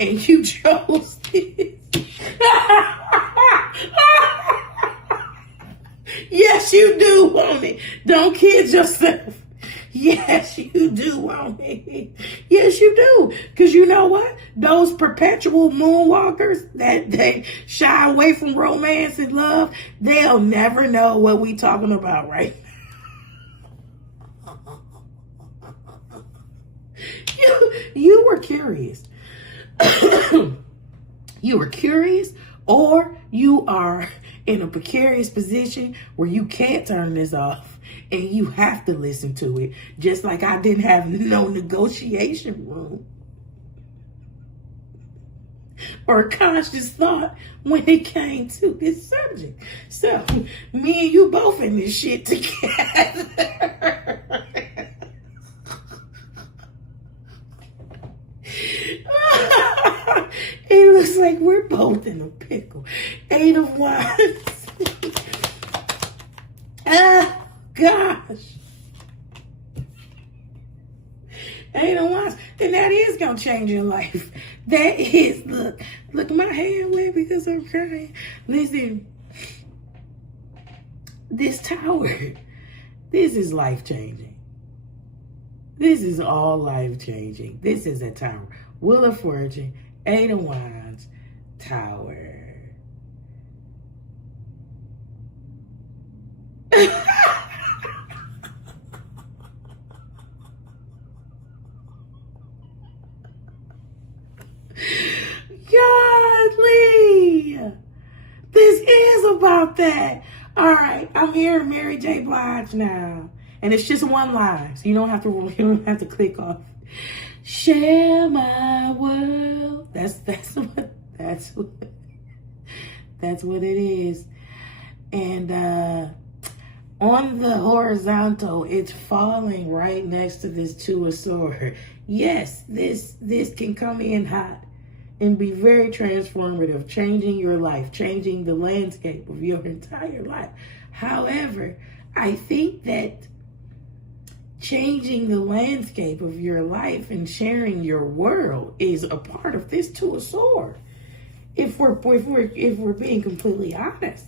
and you chose this. Yes, you do want it. Don't kid yourself. Yes, you do want it. Yes, you do. Because you know what? Those perpetual moonwalkers that they shy away from romance and love, they'll never know what we talking about right now. You were curious. You were curious, Or you are in a precarious position where you can't turn this off and you have to listen to it. Just like I didn't have no negotiation room or conscious thought when it came to this subject. So me and you both in this shit together. It looks like we're both in a pickle. 8 of Wands. Ah, gosh. 8 of Wands. Then that is going to change your life. That is, look, my hand wet because I'm crying. Listen, this Tower, this is life-changing. This is all life-changing. This is a Tower. Wheel of Fortune, 8 of Wands, Tower. Godly! This is about that. All right, I'm hearing Mary J. Blige now. And it's just one line, so you don't have to click off. Share my world. That's what it is. And on the horizontal, it's falling right next to this 2 of Swords. Yes, this can come in hot and be very transformative, changing your life, changing the landscape of your entire life. However, I think that changing the landscape of your life and sharing your world is a part of this 2 of Swords. If we're being completely honest,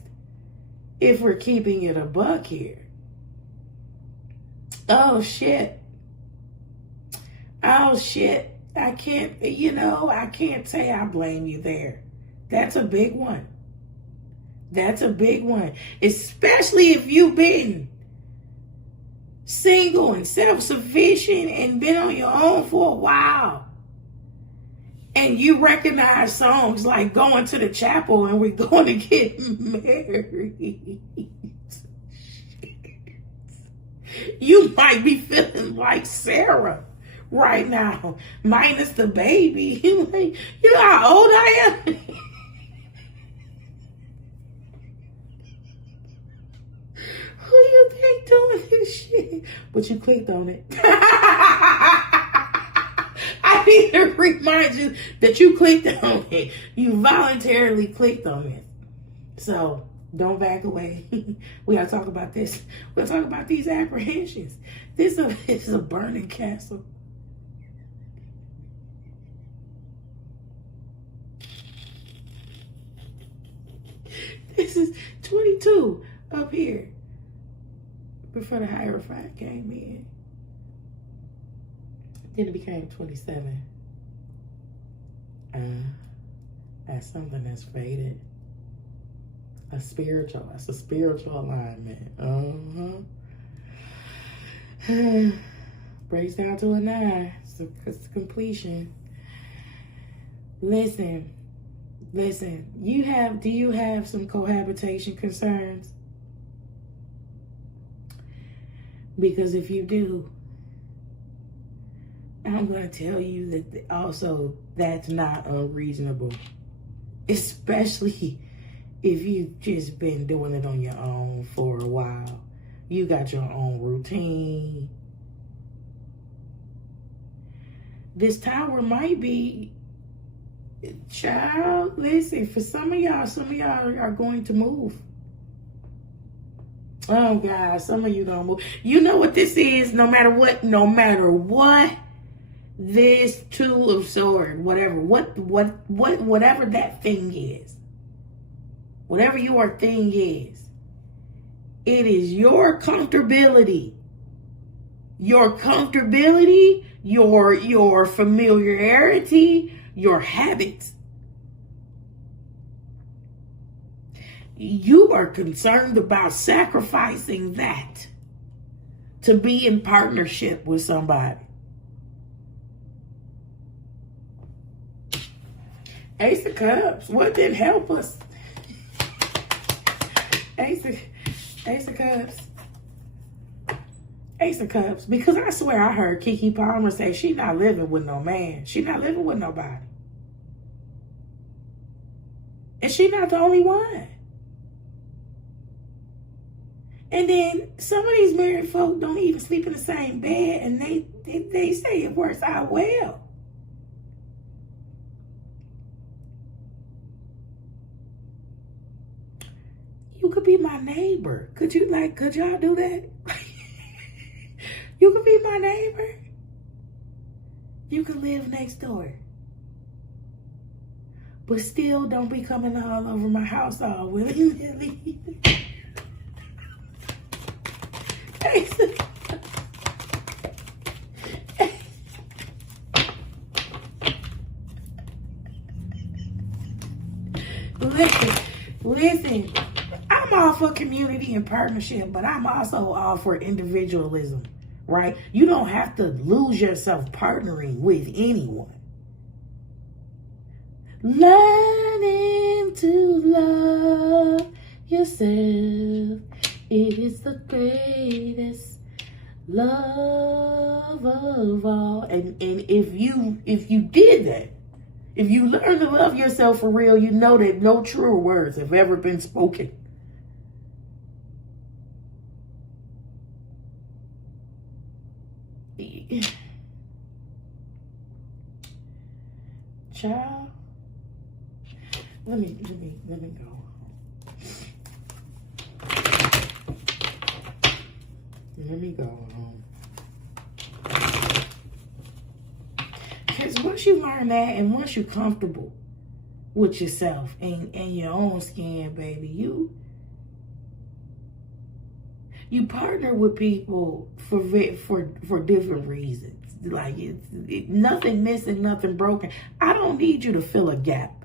if we're keeping it a buck here. Oh shit. I can't say I blame you there. That's a big one. Especially if you've been single and self-sufficient and been on your own for a while. And you recognize songs like Going to the Chapel and We're Going to Get Married. You might be feeling like Sarah right now, minus the baby. You know how old I am? Who you think doing this shit? But you clicked on it. I need to remind you that you clicked on it. You voluntarily clicked on it. So don't back away. We gotta talk about this. We'll talk about these apprehensions. This is a burning castle. This is 22 up here before the Hierophant came in. Then it became 27. That's something that's faded. That's a spiritual alignment. Breaks down to a 9. It's completion. Listen. Do you have some cohabitation concerns? Because if you do, I'm going to tell you that also that's not unreasonable. Especially if you've just been doing it on your own for a while. You got your own routine. This Tower might be, child, listen, for some of y'all are going to move. Oh God, some of you don't move. You know what this is, no matter what, this 2 of Swords, whatever that thing is, whatever your thing is, it is your comfortability, your familiarity, your habits. You are concerned about sacrificing that to be in partnership with somebody. Ace of Cups. What didn't help us? Ace of Cups. Ace of Cups. Because I swear I heard Keke Palmer say she not living with no man. She not living with nobody. And she not the only one. And then some of these married folk don't even sleep in the same bed, and they say it works out well. You could be my neighbor. Could y'all do that? You could be my neighbor. You could live next door. But still don't be coming all over my house all willy-nilly. Listen, I'm all for community and partnership, but I'm also all for individualism, right? You don't have to lose yourself partnering with anyone. Learning to love yourself, it is the greatest love of all. And if you did that, if you learn to love yourself for real, you know that no truer words have ever been spoken. Child, let me go. Let me go home. Because once you learn that, and once you're comfortable with yourself and your own skin, baby, you partner with people for different reasons. Like it's nothing missing, nothing broken. I don't need you to fill a gap.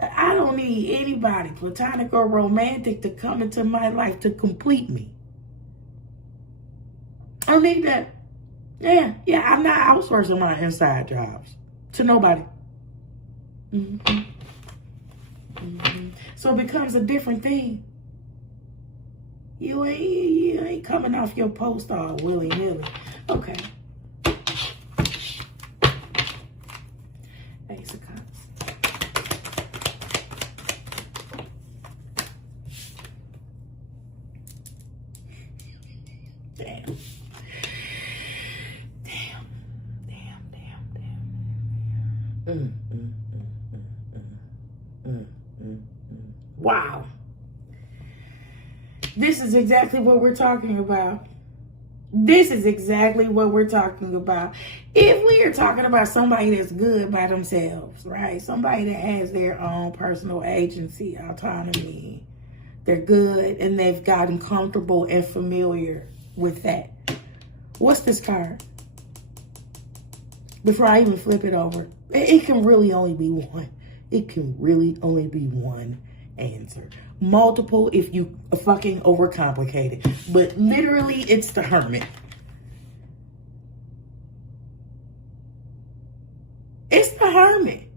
I don't need anybody, platonic or romantic, to come into my life to complete me. I don't need that. Yeah, I'm not outsourcing my inside jobs to nobody. So it becomes a different thing. You ain't coming off your post all willy-nilly. Okay. Ace of Cups. Damn. Wow. This is exactly what we're talking about. This is exactly what we're talking about. If we are talking about somebody that's good by themselves, right? Somebody that has their own personal agency, autonomy. They're good and they've gotten comfortable and familiar with that. What's this card? Before I even flip it over, it can really only be one. It can really only be one answer. Multiple if you fucking overcomplicate it. But literally, it's the Hermit. It's the Hermit.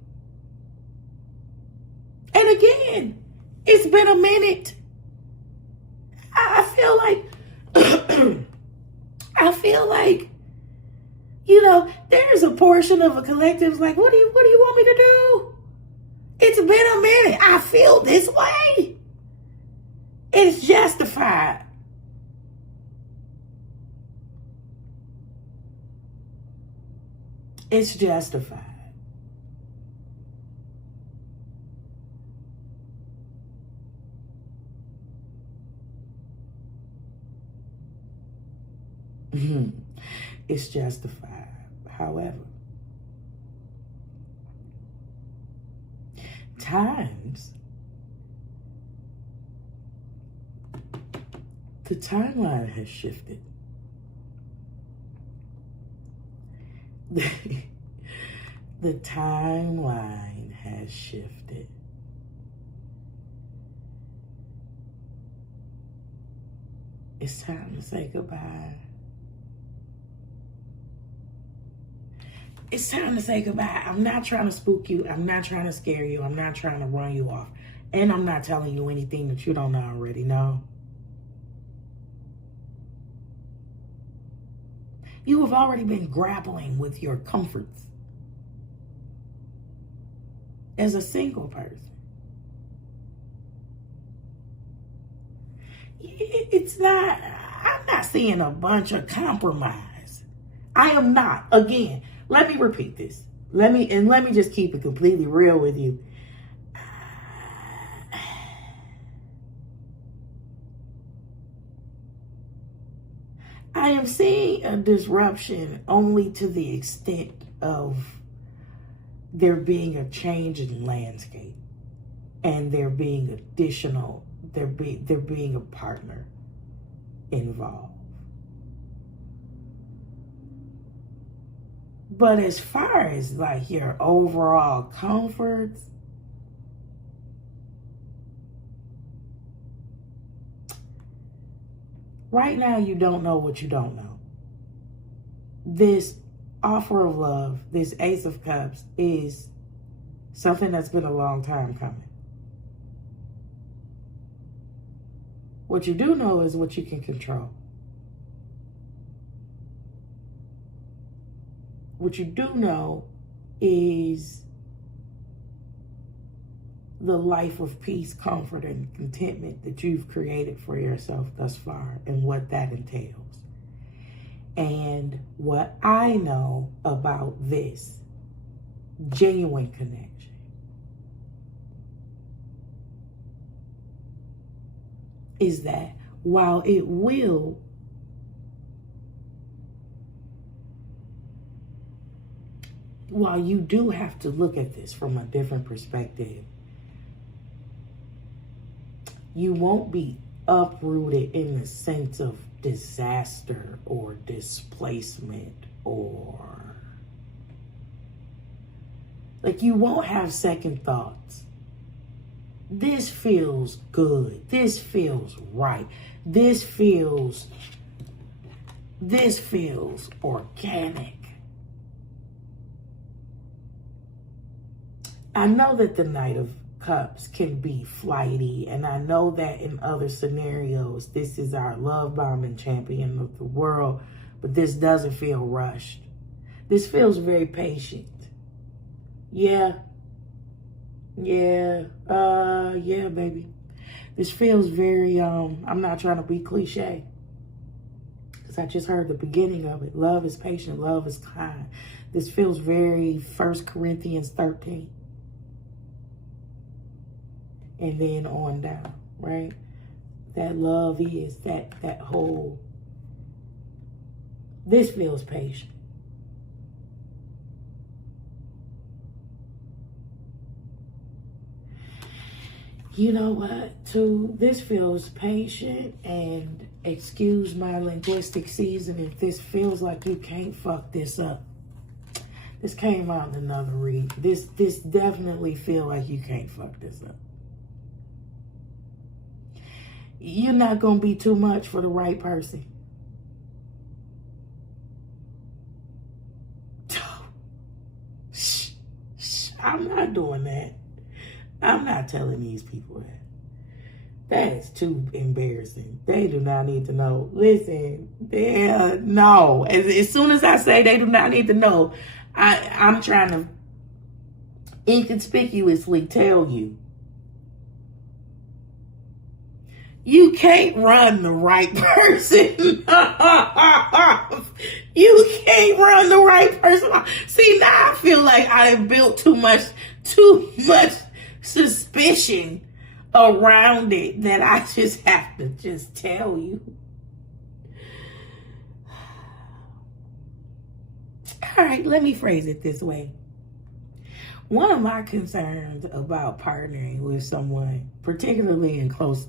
And again, it's been a minute. I feel like, you know, there's a portion of a collective like, what do you want me to do? It's been a minute. I feel this way. It's justified. It's justified. It's justified. However, times, the timeline has shifted. The timeline has shifted. It's time to say goodbye. It's time to say goodbye. I'm not trying to spook you. I'm not trying to scare you. I'm not trying to run you off. And I'm not telling you anything that you don't already know. You have already been grappling with your comforts as a single person. It's not, I'm not seeing a bunch of compromise. I am not. Again, let me repeat this. Let me just keep it completely real with you. I am seeing a disruption only to the extent of there being a change in landscape and there being there being a partner involved. But as far as like your overall comforts, right now you don't know what you don't know. This offer of love, this Ace of Cups, is something that's been a long time coming. What you do know is what you can control. What you do know is the life of peace, comfort, and contentment that you've created for yourself thus far and what that entails. And what I know about this genuine connection is that while you do have to look at this from a different perspective, you won't be uprooted in the sense of disaster or displacement, or like you won't have second thoughts. This feels good. This feels right. This feels organic. I know that the Knight of Cups can be flighty, and I know that in other scenarios, this is our love bombing champion of the world, but this doesn't feel rushed. This feels very patient. Yeah, baby. This feels very, I'm not trying to be cliche, because I just heard the beginning of it. Love is patient, love is kind. This feels very 1 Corinthians 13. And then on down, right? That love is that whole, this feels patient. You know what, too? This feels patient, and excuse my linguistic seasoning, this feels like you can't fuck this up. This came out in another read. This definitely feel like you can't fuck this up. You're not going to be too much for the right person. I'm not doing that. I'm not telling these people that. That is too embarrassing. They do not need to know. Listen, no. As soon as I say they do not need to know, I'm trying to inconspicuously tell you. You can't run the right person. You can't run the right person off. See, now I feel like I have built too much suspicion around it that I just have to just tell you. All right, let me phrase it this way. One of my concerns about partnering with someone, particularly in close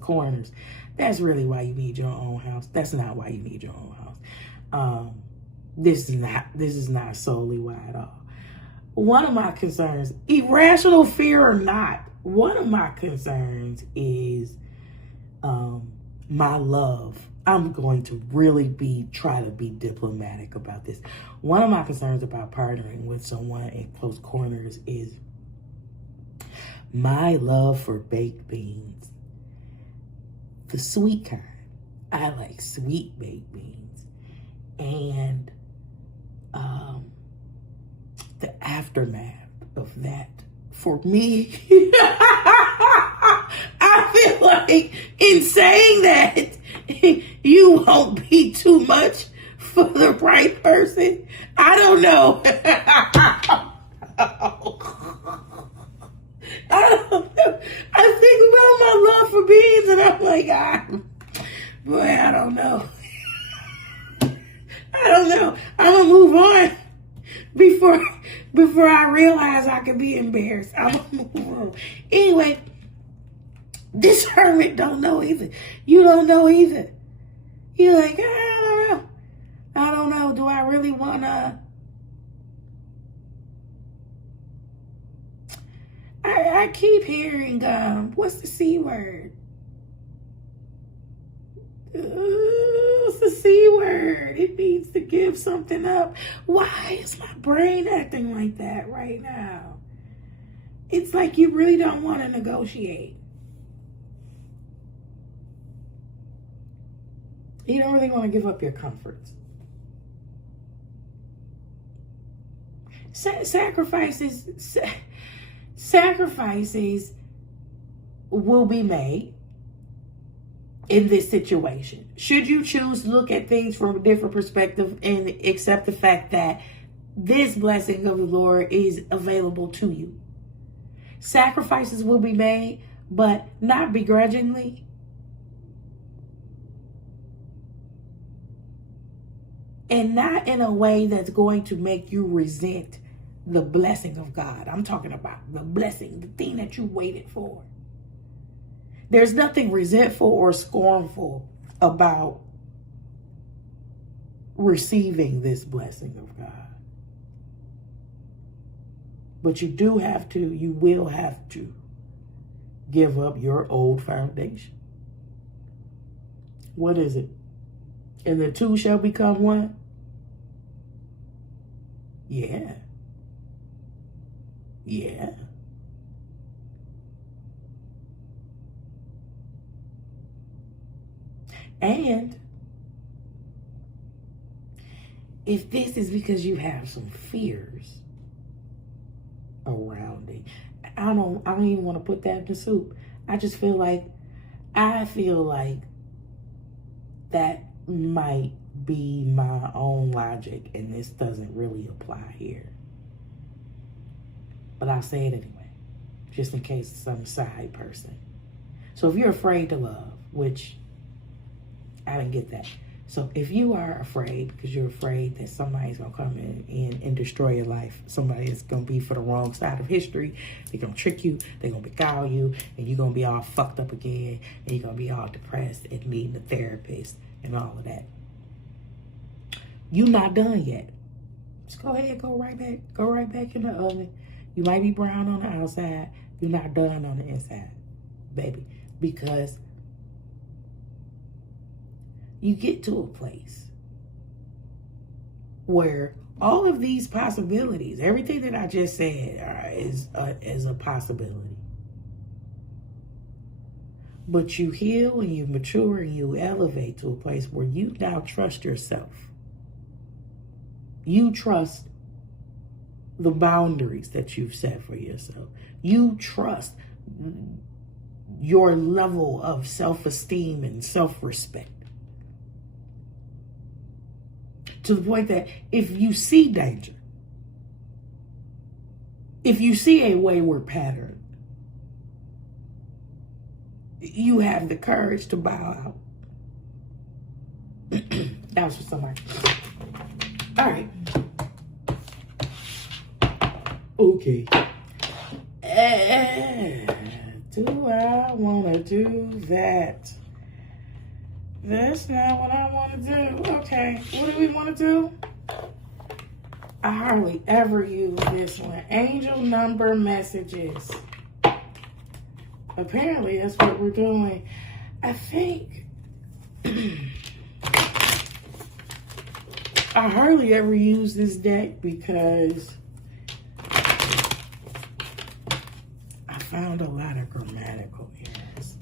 corners, that's really why you need your own house. That's not why you need your own house. This is not solely why at all. One of my concerns, irrational fear or not, one of my concerns is my love. I'm going to really try to be diplomatic about this. One of my concerns about partnering with someone in close corners is My love for baked beans. The sweet kind. I like sweet baked beans. And the aftermath of that, for me, I feel like in saying that, you won't be too much for the right person. I don't know. I don't know. I think about my love for beans and I'm like, boy, I don't know. I don't know. I'm going to move on before I realize I could be embarrassed. I'm going to move on. Anyway, this hermit don't know either. You don't know either. You're like, I don't know. I don't know. Do I really want to? I keep hearing, what's the C word? It's the C word. It needs to give something up. Why is my brain acting like that right now? It's like you really don't want to negotiate. You don't really want to give up your comforts. Sacrifices will be made in this situation. Should you choose to look at things from a different perspective and accept the fact that this blessing of the Lord is available to you. Sacrifices will be made, but not begrudgingly. And not in a way that's going to make you resent the blessing of God. I'm talking about the blessing, the thing that you waited for. There's nothing resentful or scornful about receiving this blessing of God. But you will have to give up your old foundation. What is it? And the two shall become one? Yeah. Yeah. And if this is because you have some fears around it, I don't even want to put that in the soup. I feel like that might be my own logic, and this doesn't really apply here. But I'll say it anyway, just in case some side person. So if you're afraid to love, which I didn't get that. So if you are afraid because you're afraid that somebody's going to come in and destroy your life, somebody is going to be for the wrong side of history, they're going to trick you, they're going to beguile you, and you're going to be all fucked up again, and you're going to be all depressed and needing a therapist and all of that. You're not done yet. Just go ahead, go right back in the oven. You might be brown on the outside. You're not done on the inside, baby, because you get to a place where all of these possibilities, everything that I just said is a possibility. But you heal and you mature and you elevate to a place where you now trust yourself. You trust the boundaries that you've set for yourself. You trust your level of self-esteem and self-respect. To the point that if you see danger, if you see a wayward pattern, you have the courage to bow out. That was for somebody. All right. Okay. Do I want to do that? That's not what I want to do. Okay, what do we want to do? I hardly ever use this one. Angel number messages. Apparently, that's what we're doing. I think I hardly ever use this deck because I found a lot of grammatical errors.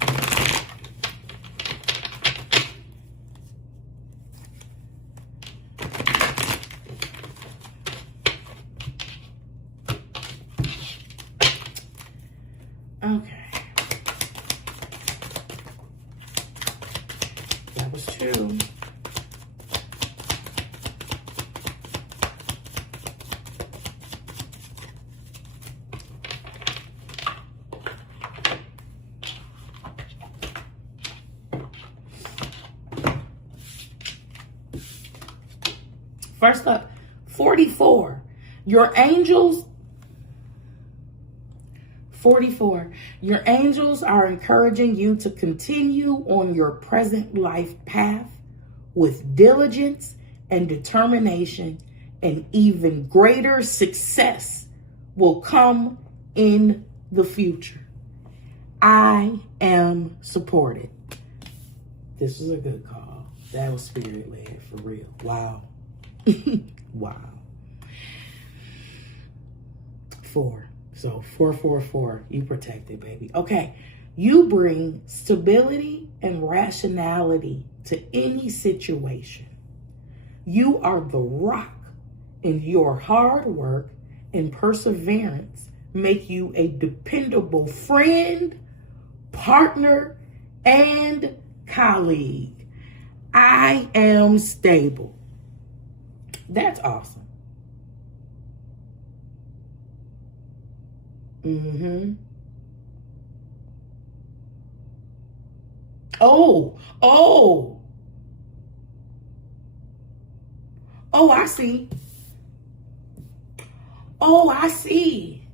Okay. That was 2. First up, 44. Your angels 44. Your angels are encouraging you to continue on your present life path with diligence and determination, and even greater success will come in the future. I am supported. This was a good call. That was spirit led for real. Wow. Wow. 4. So 444, you protected, baby. Okay. You bring stability and rationality to any situation. You are the rock, and your hard work and perseverance make you a dependable friend, partner, and colleague. I am stable. That's awesome. Oh, I see. Oh, I see.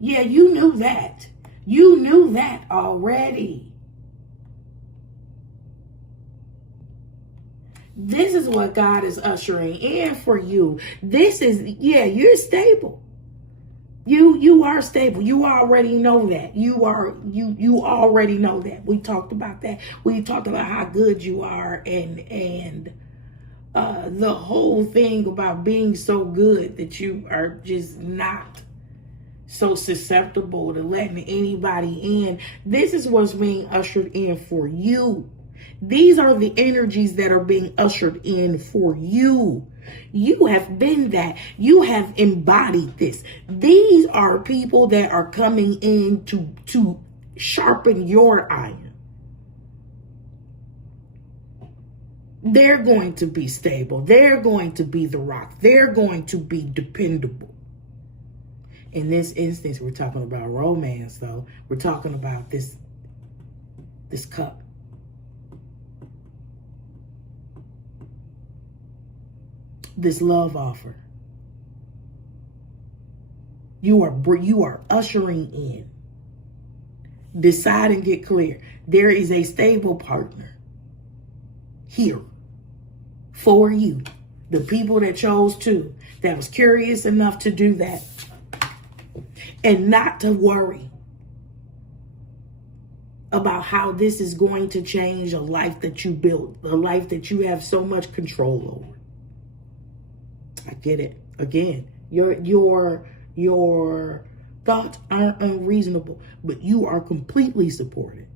Yeah, you knew that. You knew that already. This is what God is ushering in for you. This is, yeah, you're stable. You are stable. You already know that. You already know that. We talked about that. We talked about how good you are, and the whole thing about being so good that you are just not so susceptible to letting anybody in. This is what's being ushered in for you. These are the energies that are being ushered in for you. You have been that. You have embodied this. These are people that are coming in to sharpen your iron. They're going to be stable. They're going to be the rock. They're going to be dependable. In this instance, we're talking about romance, though. We're talking about this cup. This love offer. You are ushering in. Decide and get clear. There is a stable partner here for you. The people that chose to, that was curious enough to do that, and not to worry about how this is going to change a life that you built, a life that you have so much control over. I get it. Again, your thoughts aren't unreasonable, but you are completely supported.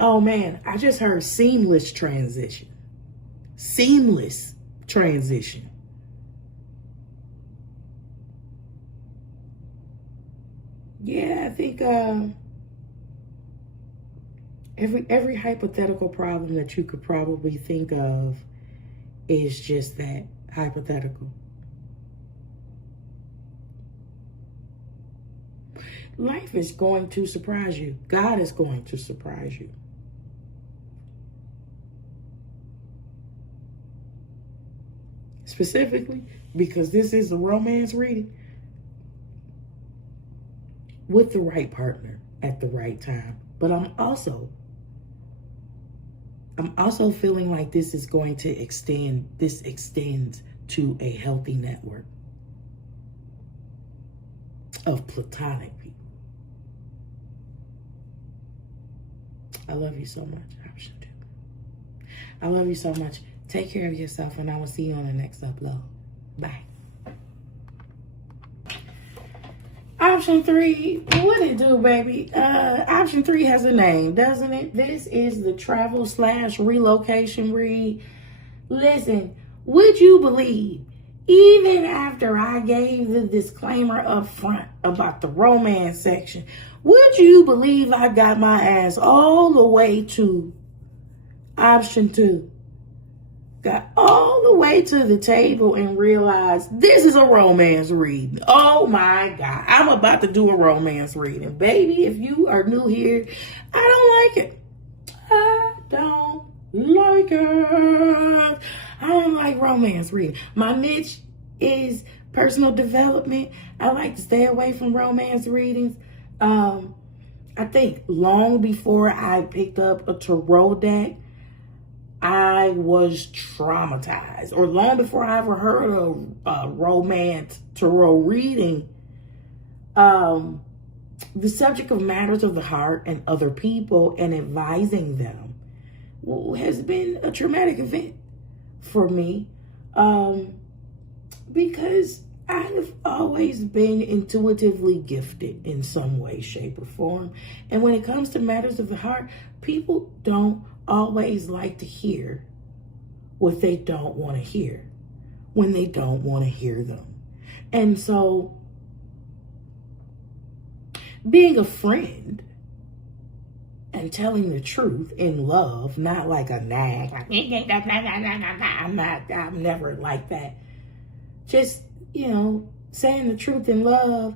Oh man, I just heard seamless transition. Seamless transition. Yeah, I think every hypothetical problem that you could probably think of is just that, hypothetical. Life is going to surprise you. God is going to surprise you. Specifically, because this is a romance reading, with the right partner at the right time. But I'm also feeling like this is going to extend. This extends to a healthy network of platonic people. I love you so much. I love you so much. Take care of yourself, and I will see you on the next upload. Bye. Option 3, what it do, baby? Option 3 has a name, doesn't it? This is the travel/relocation read. Listen, would you believe, even after I gave the disclaimer up front about the romance section, would you believe I got my ass all the way to option 2? Got all the way to the table and realized this is a romance reading. Oh my God. I'm about to do a romance reading. Baby, if you are new here, I don't like it. I don't like it. I don't like romance reading. My niche is personal development. I like to stay away from romance readings. I think long before I picked up a tarot deck, I was traumatized, or long before I ever heard of romance tarot reading, the subject of matters of the heart and other people and advising them has been a traumatic event for me, because I have always been intuitively gifted in some way, shape, or form. And when it comes to matters of the heart, people don't always like to hear what they don't want to hear when they don't want to hear them. And so being a friend and telling the truth in love, not like a nag, like, I'm never like that. Just, saying the truth in love.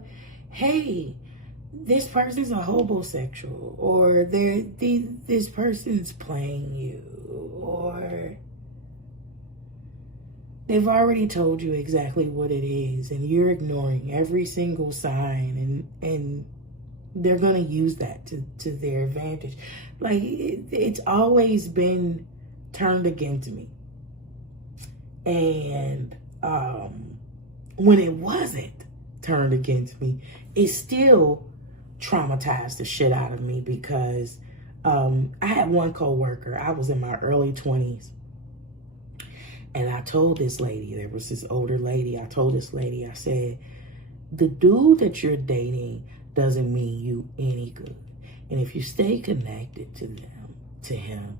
Hey, this person's a homosexual, or this person's playing you, or they've already told you exactly what it is, and you're ignoring every single sign, and they're going to use that to their advantage. Like, it's always been turned against me. And when it wasn't turned against me, it still traumatized the shit out of me, because I had one coworker. I was in my early 20s, and I told this lady, there was this older lady, I told this lady, I said, the dude that you're dating doesn't mean you any good. And if you stay connected to him,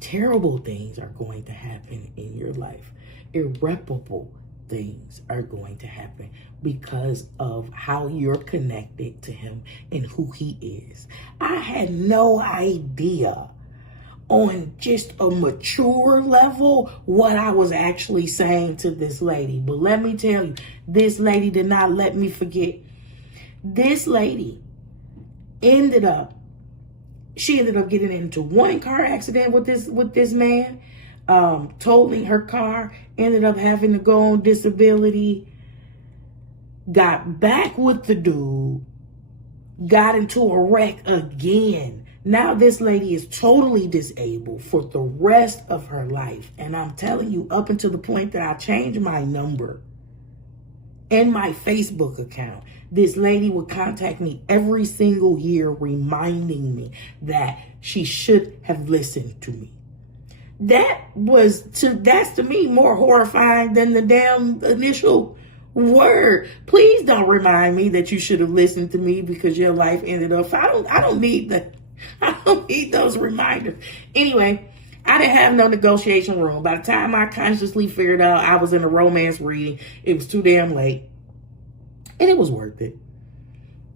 terrible things are going to happen in your life. Irreparable things are going to happen because of how you're connected to him and who he is. I had no idea on just a mature level what I was actually saying to this lady. But let me tell you, this lady did not let me forget. This lady ended up getting into one car accident with this man, totaling her car, ended up having to go on disability, got back with the dude, got into a wreck again. Now this lady is totally disabled for the rest of her life. And I'm telling you, up until the point that I changed my number in my Facebook account, this lady would contact me every single year reminding me that she should have listened to me. That's to me more horrifying than the damn initial word. Please don't remind me that you should have listened to me because your life ended up. I don't need those reminders. Anyway, I didn't have no negotiation room. By the time I consciously figured out I was in a romance reading, it was too damn late. And it was worth it.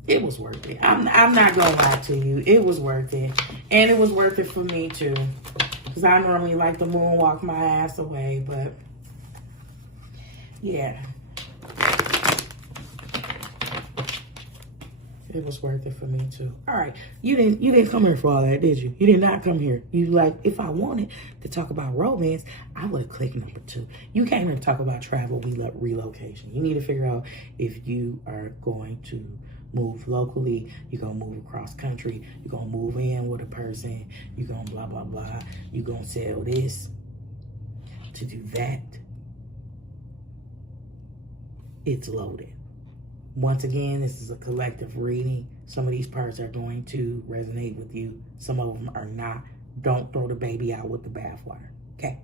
It was worth it. I'm not gonna lie to you. It was worth it. And it was worth it for me too. Because I normally like to moonwalk my ass away, but yeah. It was worth it for me too. All right. You didn't come here for all that, did you? You did not come here. You like, if I wanted to talk about romance, I would have clicked number 2. You came here to talk about travel, relocation. You need to figure out if you are going to move locally, you're going to move across country, you're going to move in with a person, you're going to blah, blah, blah, you're going to sell this to do that. It's loaded. Once again, this is a collective reading. Some of these parts are going to resonate with you. Some of them are not. Don't throw the baby out with the bathwater. Okay?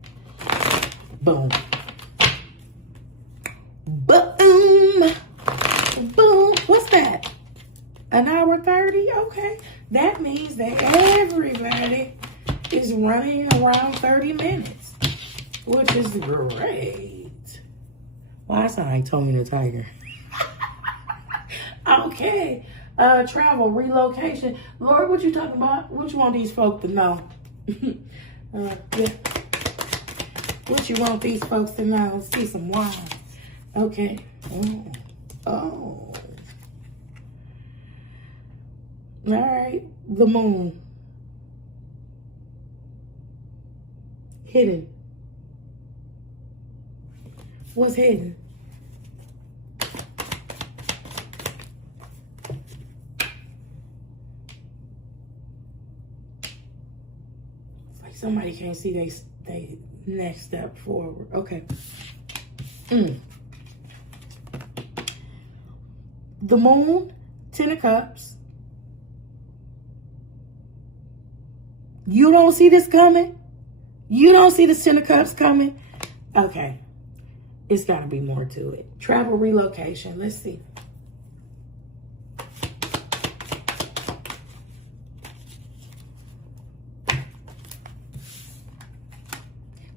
Boom. Boom. Boom. What's that? An hour 30? Okay. That means that everybody is running around 30 minutes, which is great. Why I sound like Tony the Tiger? Okay. Travel, relocation. Lord, what you talking about? What you want these folk to know? Yeah. What you want these folks to know? Let's see some wine. Okay. Oh. All right. The moon. Hidden. What's hidden? It's like somebody can't see they next step forward. Okay. The moon, 10 of cups. You don't see this coming? You don't see this 10 of cups coming? Okay. It's got to be more to it. Travel, relocation. Let's see.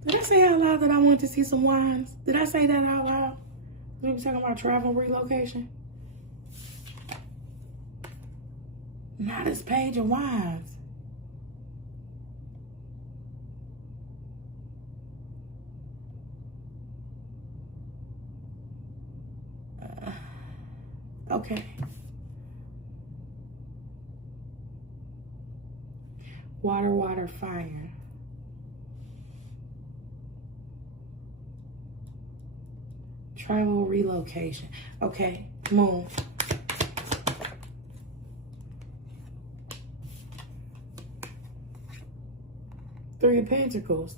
Did I say out loud that I wanted to see some wines? Did I say that out loud? We were talking about travel, relocation. Not this page of wines. Okay. Water, water, fire. Travel, relocation. Okay, moon. Three of Pentacles.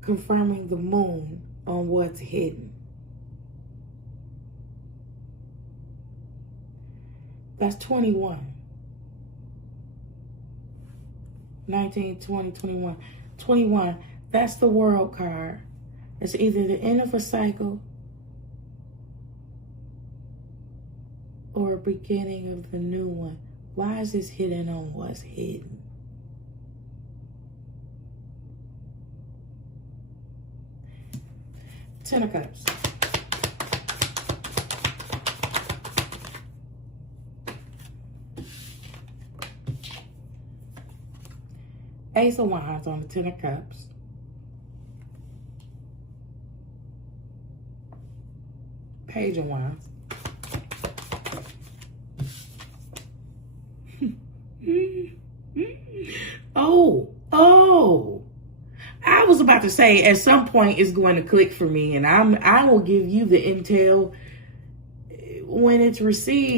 Confirming the moon on what's hidden. That's 21. 19, 20, 21. 21, that's the world card. It's either the end of a cycle or a beginning of the new one. Why is this hidden on what's hidden? Ten of Cups. Ace of Wands on the 10 of Cups. Page of Wands. Oh. I was about to say at some point it's going to click for me, and I will give you the intel when it's received.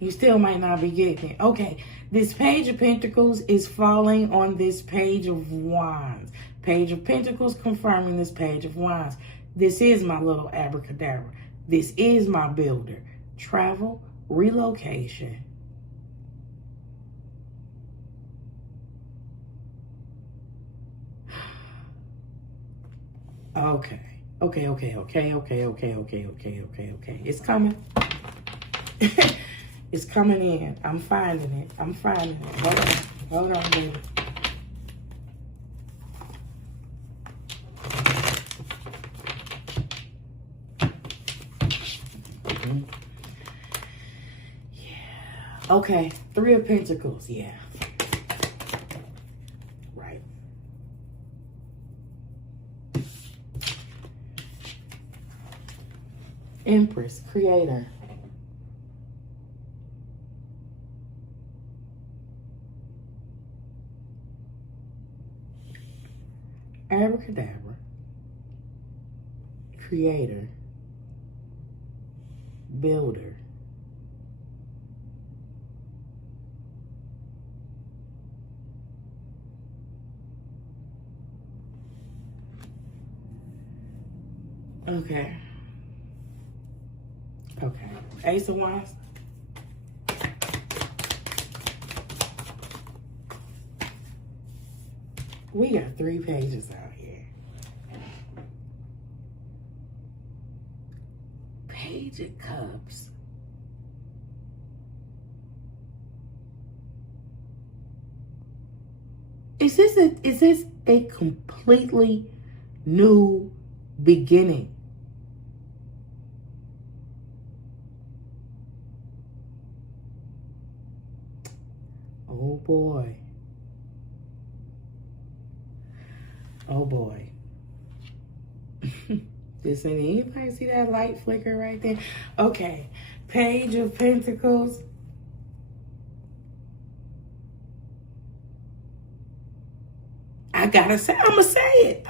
You still might not be getting it. Okay, this Page of Pentacles is falling on this Page of Wands. Page of Pentacles confirming this Page of Wands. This is my little abracadabra. This is my builder. Travel, relocation. Okay. It's coming. It's coming in. I'm finding it. Hold on, baby. Yeah. Okay. Three of Pentacles. Yeah. Right. Empress, creator. Abracadabra, creator, builder. Okay. Ace of Wands. We got 3 pages out here. Page of Cups. Is this a completely new beginning? Oh boy. Oh boy. Does anybody see that light flicker right there? Okay. Page of Pentacles. I gotta say, I'ma say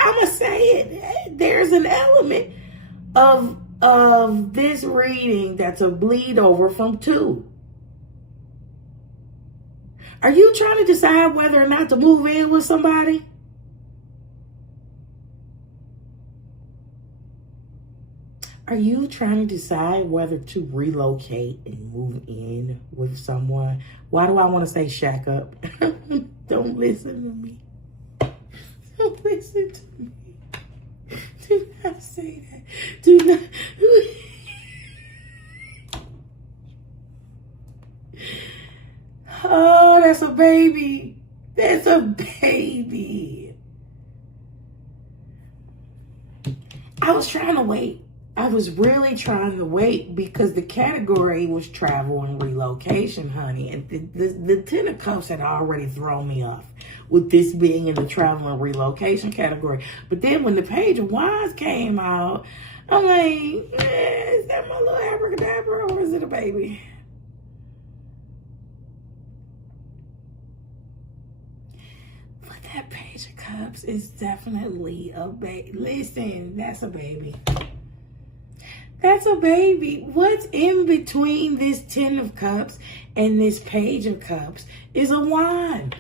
it. There's an element of this reading that's a bleed over from 2. Are you trying to decide whether or not to move in with somebody? Are you trying to decide whether to relocate and move in with someone? Why do I want to say shack up? Don't listen to me. Don't listen to me. Do not say that. Do not. Oh, that's a baby. That's a baby. I was trying to wait. I was really trying to wait because the category was travel and relocation, honey. And the 10 of Cups had already thrown me off with this being in the travel and relocation category. But then when the Page of Wands came out, I'm like, is that my little abracadabra or is it a baby? But that Page of Cups is definitely a baby. Listen, that's a baby. That's a baby. What's in between this 10 of Cups and this Page of Cups is a wand.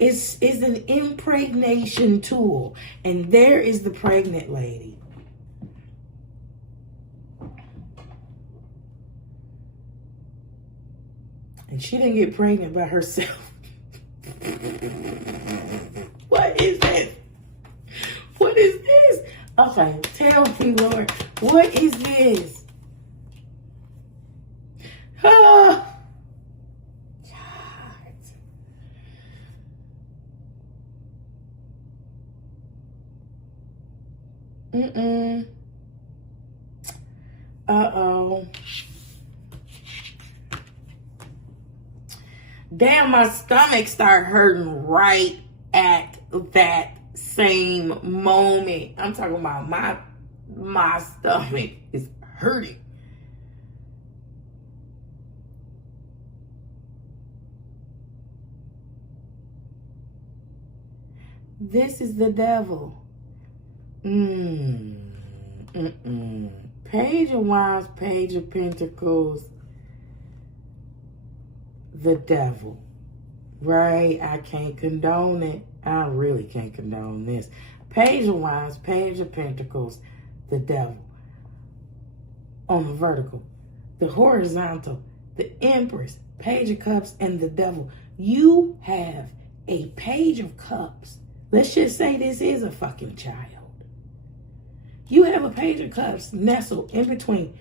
It's an impregnation tool. And there is the pregnant lady. And she didn't get pregnant by herself. What is this? What is this? Okay, tell me, Lord, what is this? Oh, God. Uh-oh. Damn, my stomach started hurting right at that same moment. I'm talking about my stomach is hurting. This is the devil. Page of Wands, Page of Pentacles, the devil. Right? I can't condone it. I really can't condone this. Page of Wands, Page of Pentacles, the devil. On the vertical. The horizontal, the Empress, Page of Cups, and the devil. You have a Page of Cups. Let's just say this is a fucking child. You have a Page of Cups nestled in between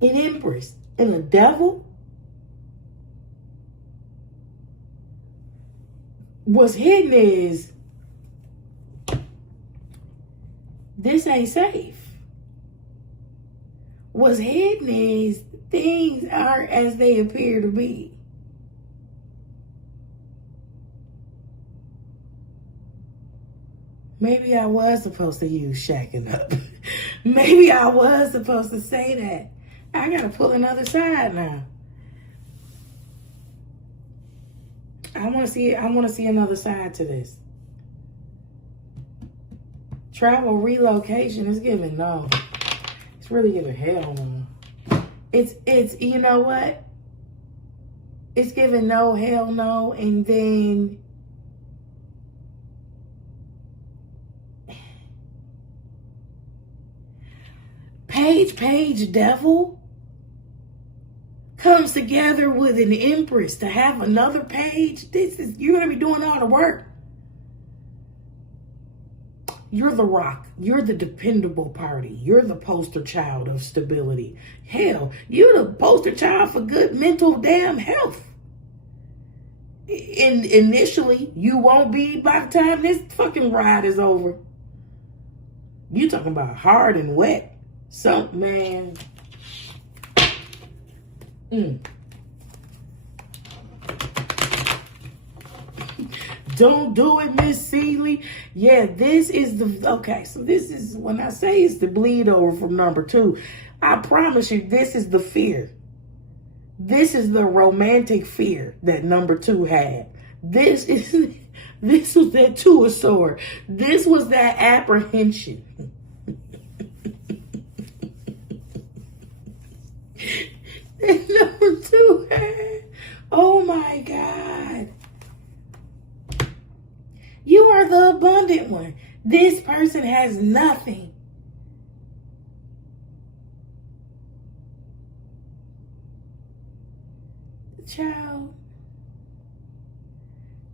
an Empress and the devil. What's hidden is this ain't safe. What's hidden is things aren't as they appear to be. Maybe I was supposed to use shacking up. Maybe I was supposed to say that. I gotta pull another side now. I want to see another side to this. Travel relocation is giving no. It's really giving hell no. It's you know what? It's giving no, hell no, and then Page devil. comes together with an Empress to have another page. You're going to be doing all the work. You're the rock. You're the dependable party. You're the poster child of stability. Hell, you're the poster child for good mental damn health. Initially, you won't be by the time this fucking ride is over. You talking about hard and wet. So, man. Don't do it, Miss Seeley. Yeah, this is okay, so this is, when I say it's the bleed over from number 2, I promise you this is the fear. This is the romantic fear that number 2 had. This was that 2 of swords. This was that apprehension. That number 2 had. Oh my God. You are the abundant one. This person has nothing. Child,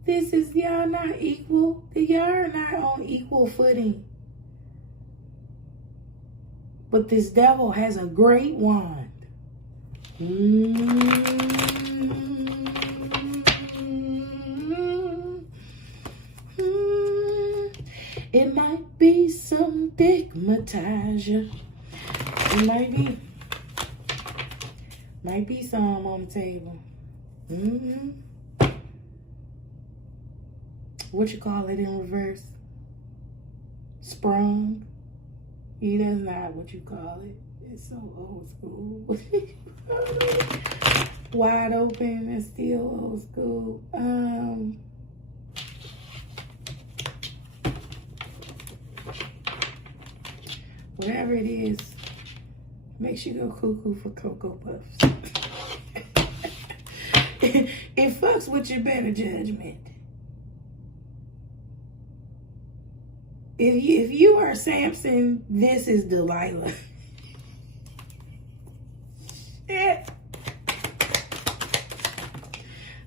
this is, y'all not equal. Y'all are not on equal footing. But this devil has a great wand. It might be some stigmatizer. It might be some on the table. What you call it in reverse? Sprung. That's not what you call it. It's so old school. Wide open and still old school. Whatever it is, makes you go cuckoo for Cocoa Puffs. It fucks with your better judgment. If you are Samson, this is Delilah. Shit.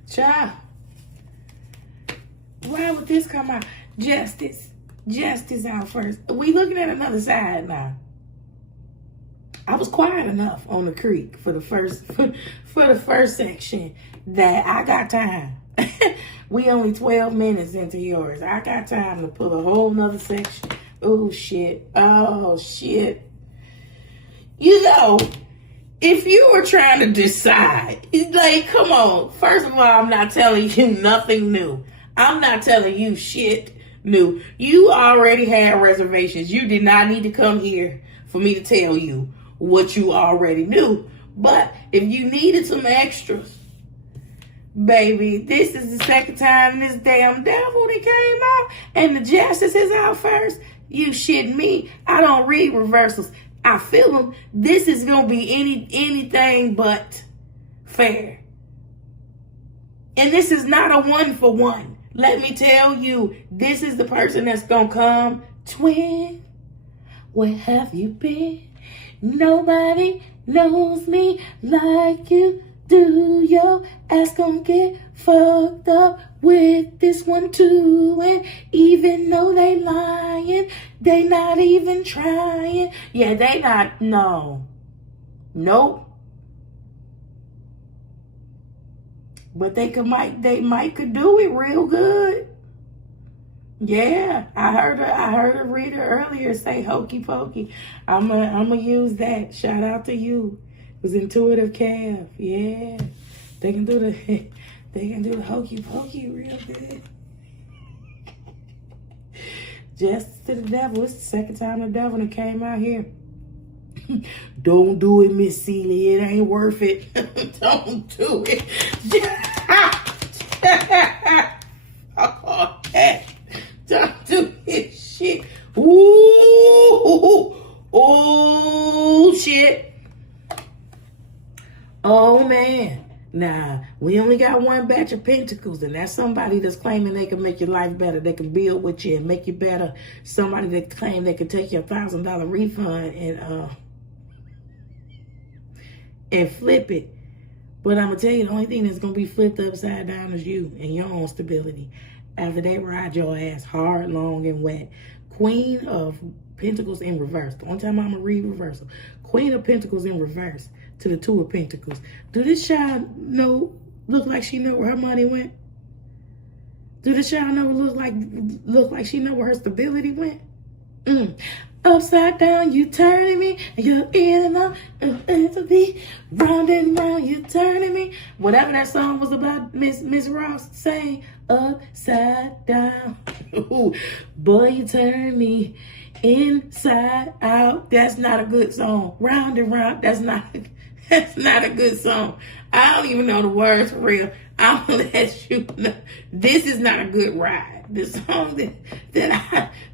Child. Why would this come out? Justice. Justice out first. We looking at another side now. I was quiet enough on the creek for the first section that I got time. We only 12 minutes into yours. I got time to pull a whole nother section. Oh shit. Oh shit. You know, if you were trying to decide, it's like, come on. First of all, I'm not telling you nothing new. I'm not telling you shit new. You already had reservations. You did not need to come here for me to tell you what you already knew. But if you needed some extras, baby, this is the second time this damn devil that came out and the justice is out first. You shitting me. I don't read reversals. I feel them. This is going to be anything but fair. And this is not a 1-for-1. Let me tell you, this is the person that's going to come. Twin, where have you been? Nobody knows me like you do. Your ass gonna get fucked up with this one too. And even though they lying, they not even trying. Yeah, they not, no. Nope. But they might could do it real good. Yeah, I heard a reader earlier say hokey pokey. I'ma use that. Shout out to you. It was intuitive calf. Yeah. They can do the hokey pokey real good. Justice to the devil. It's the second time the devil that came out here. Don't do it, Miss Seeley. It ain't worth it. Don't do it. Okay. Don't do this shit. Ooh. Oh, shit. Oh, man. Nah, we only got one batch of pentacles, and that's somebody that's claiming they can make your life better. They can build with you and make you better. Somebody that claim they can take your $1,000 refund and flip it. But I'm going to tell you, the only thing that's going to be flipped upside down is you and your own stability. After they ride your ass hard, long, and wet. Queen of Pentacles in reverse. The only time I'm going to read reversal. Queen of Pentacles in reverse to the Two of Pentacles. Do this child look like she know where her money went? Do this child look like she know where her stability went? Upside down, you turning me, and you're in and out, to be round and round, you turning me. Whatever that song was about, Miss Ross saying, upside down. Ooh, boy, you turn me inside out. That's not a good song. Round and round, that's not a good song. I don't even know the words for real. I'm gonna let you know. This is not a good ride. The song the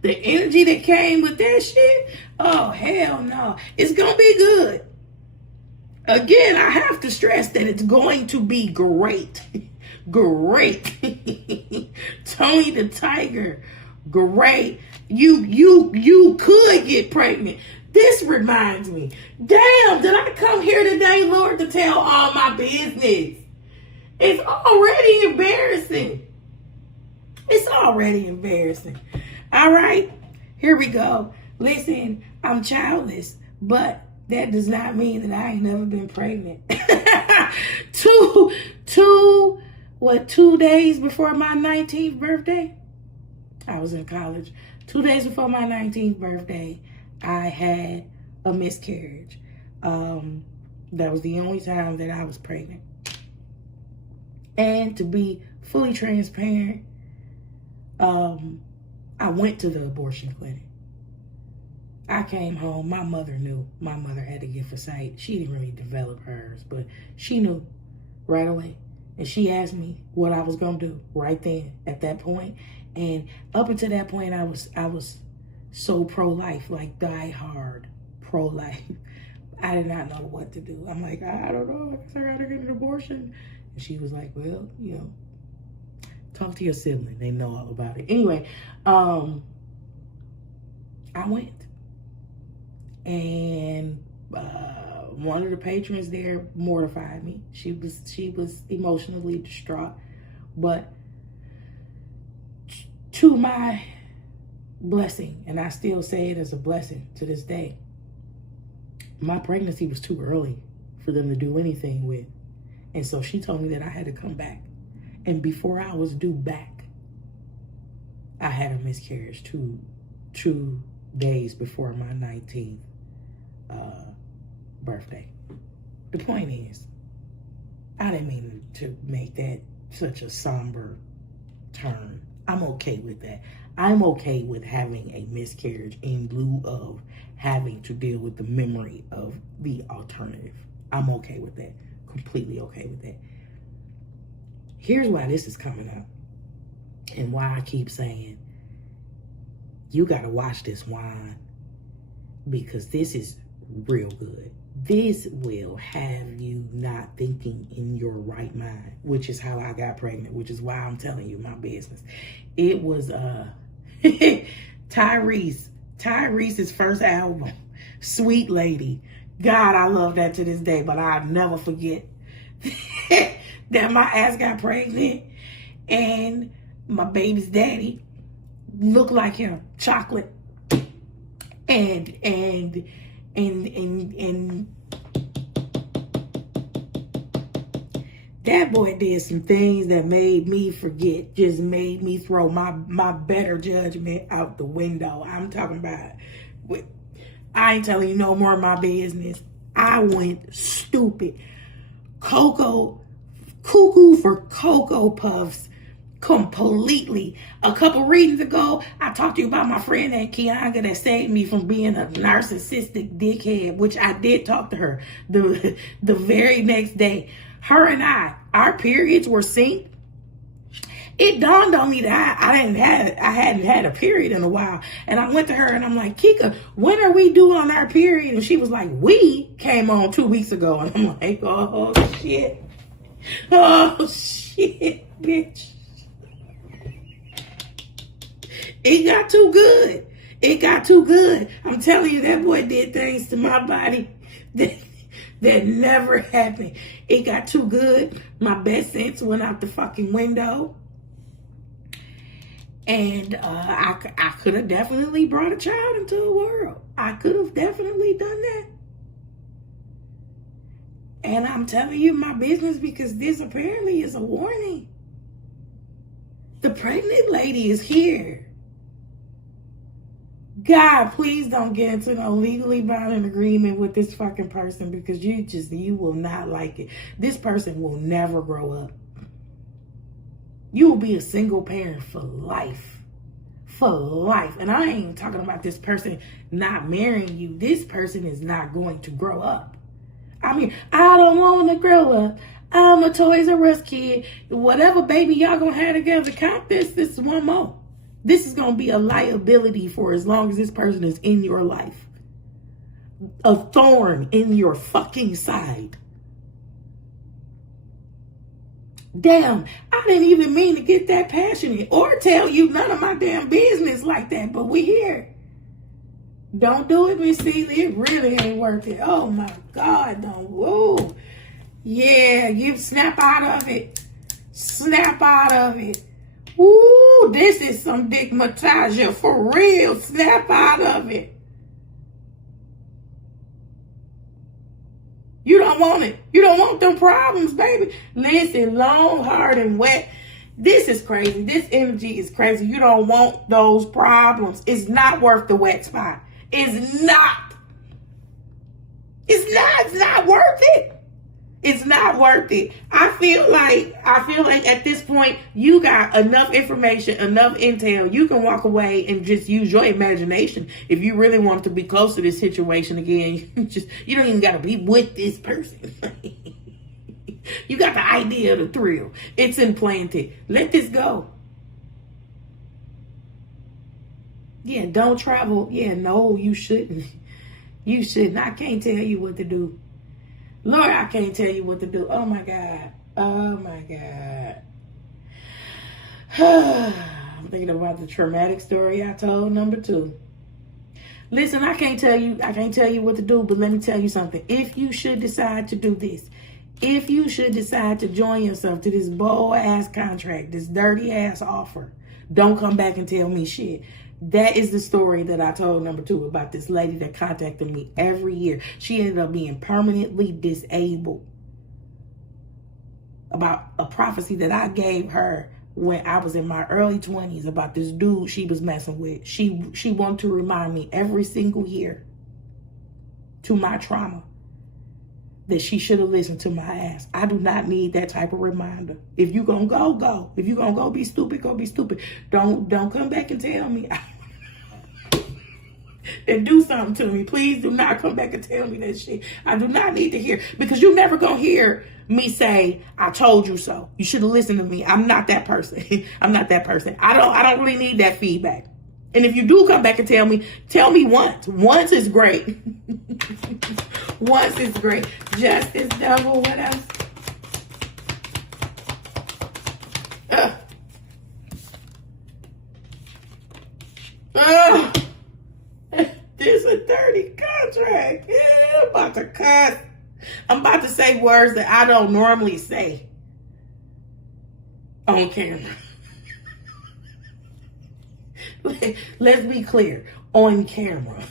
energy that came with that shit, oh, hell no. It's gonna be good. Again, I have to stress that it's going to be great. Great. Tony the Tiger, great. You could get pregnant. This reminds me, damn, did I come here today, Lord, to tell all my business? It's already embarrassing. It's already embarrassing. All right, here we go. Listen, I'm childless, but that does not mean that I ain't never been pregnant. 2 days before my 19th birthday, I was in college. 2 days before my 19th birthday, I had a miscarriage. That was the only time that I was pregnant. And to be fully transparent, I went to the abortion clinic. I came home. My mother knew. My mother had a gift of sight. She didn't really develop hers, but she knew right away. And she asked me what I was going to do right then at that point. And up until that point, I was so pro-life, like die hard pro-life. I did not know what to do. I'm like, I don't know. I guess I got to get an abortion. And she was like, well, talk to your sibling. They know all about it. Anyway, I went. And one of the patrons there mortified me. She was emotionally distraught. But to my blessing, and I still say it as a blessing to this day, my pregnancy was too early for them to do anything with. And so she told me that I had to come back. And before I was due back, I had a miscarriage 2 days before my 19th birthday. The point is, I didn't mean to make that such a somber turn. I'm okay with that. I'm okay with having a miscarriage in lieu of having to deal with the memory of the alternative. I'm okay with that. Completely okay with that. Here's why this is coming up and why I keep saying you got to watch this wine, because this is real good. This will have you not thinking in your right mind, which is how I got pregnant, which is why I'm telling you my business. It was Tyrese's first album, Sweet Lady. God, I love that to this day, but I'll never forget that my ass got pregnant and my baby's daddy looked like him, chocolate. And that boy did some things that made me forget, just made me throw my better judgment out the window. I'm talking about, I ain't telling you no more of my business. I went stupid. Cuckoo for Cocoa Puffs completely. A couple readings ago, I talked to you about my friend named Kianga that saved me from being a narcissistic dickhead, which I did talk to her the very next day. Her and our periods were synced. It dawned on me that I hadn't had a period in a while. And I went to her and I'm like, Kika, when are we due on our period? And she was like, we came on 2 weeks ago. And I'm like, oh shit. Oh shit, bitch. It got too good. It got too good. I'm telling you, that boy did things to my body That never happened. It got too good. My best sense went out the fucking window. And I could have definitely brought a child into the world. I could have definitely done that. And I'm telling you my business because this apparently is a warning. The pregnant lady is here. God, please don't get into no legally binding agreement with this fucking person because you will not like it. This person will never grow up. You will be a single parent for life. For life. And I ain't even talking about this person not marrying you. This person is not going to grow up. I mean, I don't want to grow up. I'm a Toys R Us kid. Whatever baby y'all gonna have together, count this. This is one more. This is gonna be a liability for as long as this person is in your life. A thorn in your fucking side. Damn, I didn't even mean to get that passionate or tell you none of my damn business like that, but we here. Don't do it, Miss Celia. It really ain't worth it. Oh my God, don't. Whoa. Yeah, you snap out of it. Snap out of it. Ooh, this is some digmatasia for real. Snap out of it. You don't want it. You don't want them problems, baby. Listen, long, hard, and wet. This is crazy. This energy is crazy. You don't want those problems. It's not worth the wet spot. It's not. It's not worth it. It's not worth it. I feel like at this point, you got enough information, enough intel. You can walk away and just use your imagination. If you really want to be close to this situation again, you don't even got to be with this person. You got the idea of the thrill. It's implanted. Let this go. Yeah, don't travel. Yeah, no, you shouldn't. You shouldn't. I can't tell you what to do. Lord, I can't tell you what to do. Oh, my God. Oh, my God. I'm thinking about the traumatic story I told, number 2. Listen, I can't tell you what to do, but let me tell you something. If you should decide to do this, if you should decide to join yourself to this bold-ass contract, this dirty-ass offer, don't come back and tell me shit. That is the story that I told, number 2, about this lady that contacted me every year. She ended up being permanently disabled. About a prophecy that I gave her when I was in my early 20s about this dude she was messing with. She wanted to remind me every single year to my trauma that she should have listened to my ass. I do not need that type of reminder. If you gonna go, go. If you gonna go be stupid, go be stupid. Don't come back and tell me and do something to me. Please do not come back and tell me that shit. I do not need to hear, because you're never gonna hear me say, I told you so. You should have listened to me. I'm not that person. I'm not that person. I don't really need that feedback. And if you do come back and tell me once. Once is great. Once is great. Justice, devil, what else? This is a dirty contract. Yeah, I'm about to cuss. I'm about to say words that I don't normally say on camera. Let's be clear. On camera.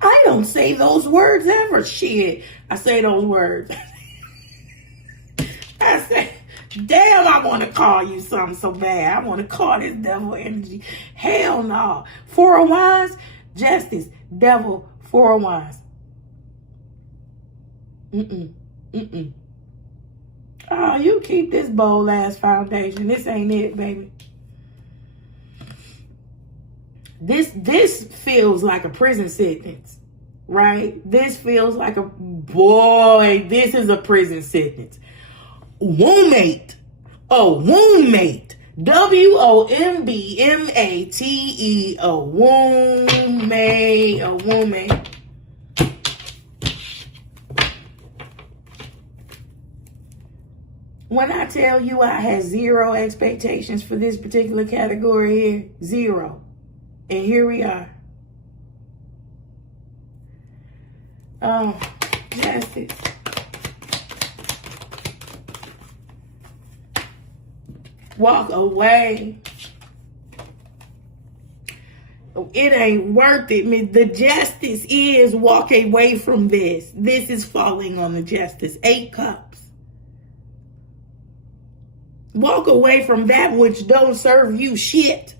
I don't say those words ever. Shit. I say those words. I say, damn, I want to call you something so bad. I want to call this devil energy. Hell no. 4 of Wands, justice, devil, 4 of Wands. Oh, you keep this bold ass foundation. This ain't it, baby. This feels like a prison sentence, right? This feels like this is a prison sentence. Womb-mate. Oh, womb-mate. W-O-M-B-M-A-T-E. A womb-mate. A womb-mate. When I tell you I had 0 expectations for this particular category here, 0. And here we are. Oh, justice. Walk away. It ain't worth it. The justice is walk away from this. This is falling on the justice. 8 cups. Walk away from that which don't serve you shit.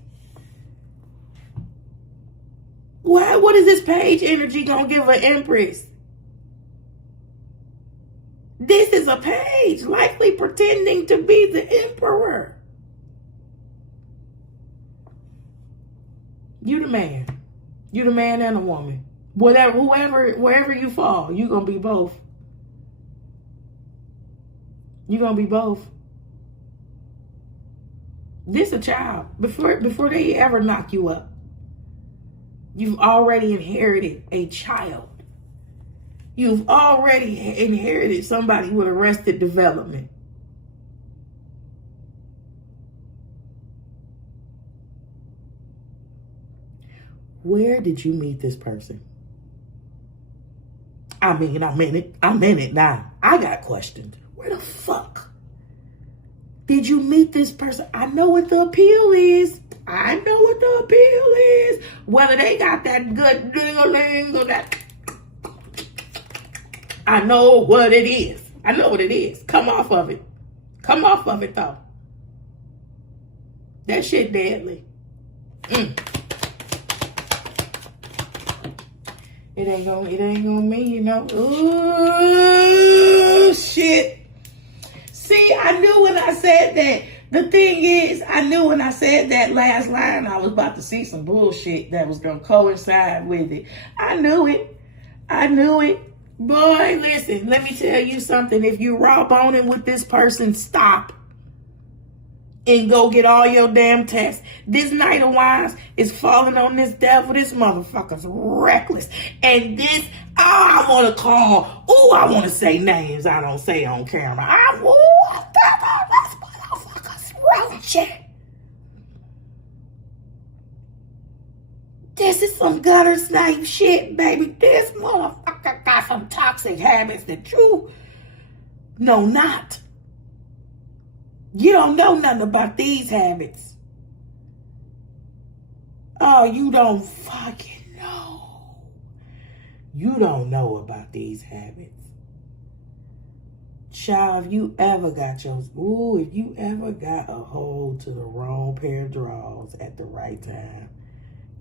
What is this page energy gonna give an empress? This is a page likely pretending to be the emperor. You the man. You the man and a woman. Wherever you fall, you gonna be both. You gonna be both. This a child. Before they ever knock you up, you've already inherited a child. You've already inherited somebody with arrested development. Where did you meet this person? I'm in it now. I got questions. Where the fuck did you meet this person? I know what the appeal is. Whether they got that good ding-a-ling or that. I know what it is. Come off of it. Though. That shit deadly. It ain't gonna mean, you know. Ooh, shit. See, I knew when I said that. The thing is, I knew when I said that last line, I was about to see some bullshit that was gonna coincide with it. I knew it. Boy, listen, let me tell you something. If you raw boning with this person, stop. And go get all your damn tests. This Knight of Wands is falling on this devil. This motherfucker's reckless. And this, I want to say names I don't say on camera. This motherfucker's roach. This is some gutter snipe shit, baby. This motherfucker got some toxic habits that you know not. You don't know nothing about these habits. Oh, you don't fucking know. You don't know about these habits. Child, if you ever got a hold to the wrong pair of drawers at the right time,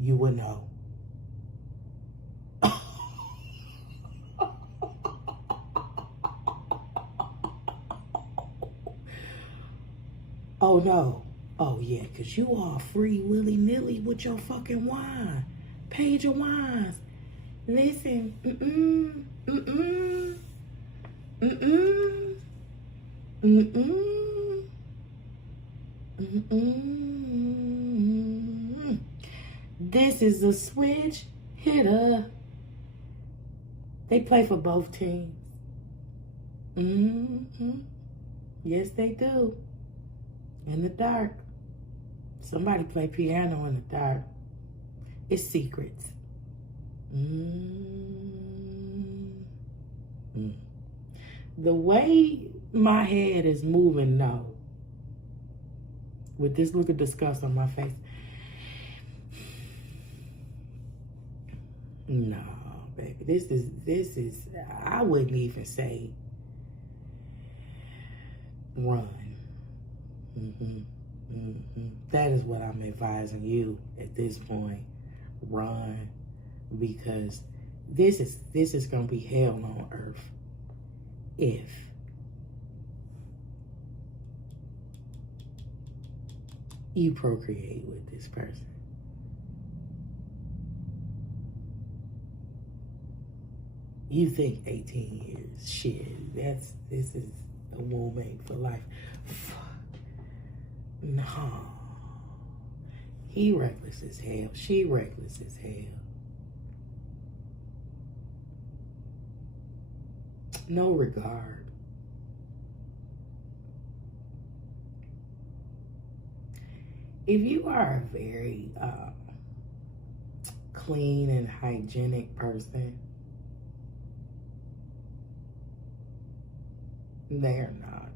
you would know. Oh, no. Oh, yeah, because you are free willy-nilly with your fucking wine. Page of Wands. Listen. This is a switch hitter. They play for both teams. Yes, they do. In the dark. Somebody play piano in the dark. It's secrets. The way my head is moving now, with this look of disgust on my face, no, baby. This is, I wouldn't even say run. That is what I'm advising you at this point. Run, because this is gonna be hell on earth if you procreate with this person. You think 18 years, shit, this is a womb mate for life. Fuck. No. He reckless as hell. She reckless as hell. No regard. If you are a very clean and hygienic person, they're not.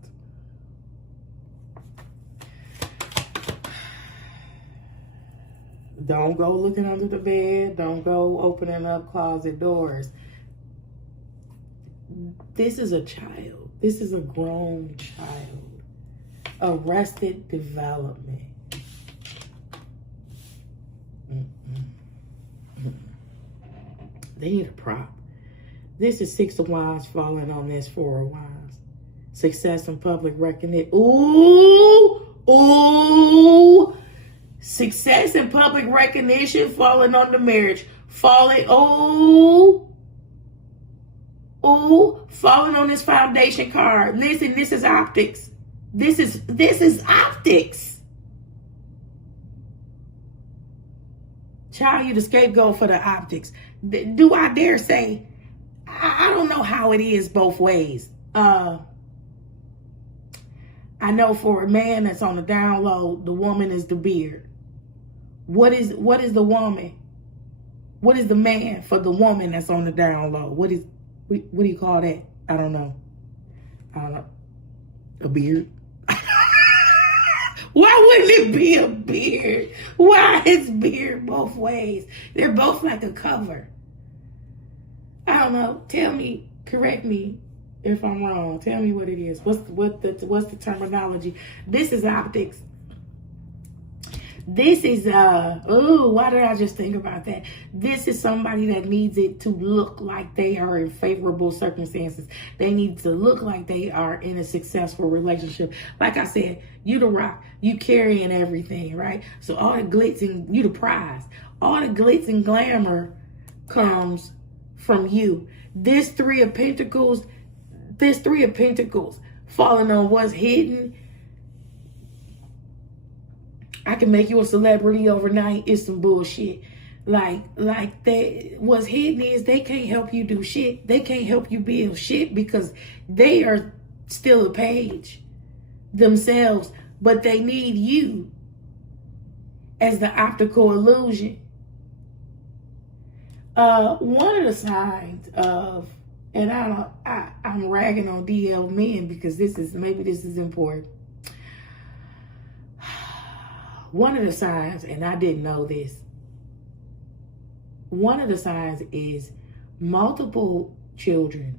Don't go looking under the bed. Don't go opening up closet doors. This is a child. This is a grown child. Arrested development. They need a prop. This is Six of Wands falling on this Four of Wands. Success and public recognition. Ooh! Ooh! Success and public recognition falling on the marriage. Falling. Ooh! Ooh! Falling on this foundation card. Listen, this is optics. This is optics. Child, you the scapegoat for the optics. Do I dare say, I don't know how it is both ways. I know for a man that's on the down low, the woman is the beard. What is the woman? What is the man for the woman that's on the down low? What do you call that? I don't know. A beard? Why wouldn't it be a beard? Why is beard both ways? They're both like a cover. I don't know. Tell me, correct me if I'm wrong. Tell me what it is. What's the terminology? This is optics. This is why did I just think about that? This is somebody that needs it to look like they are in favorable circumstances. They need to look like they are in a successful relationship. Like I said, you the rock, you carrying everything, right? So all the glitz and you the prize. All the glitz and glamour comes from you. This Three of Pentacles falling on what's hidden. I can make you a celebrity overnight. It's some bullshit. Like what's hidden is they can't help you do shit. They can't help you build shit because they are still a page themselves, but they need you as the optical illusion. One of the signs of, and I'm ragging on DL men because this is important. One of the signs, and I didn't know this, one of the signs is multiple children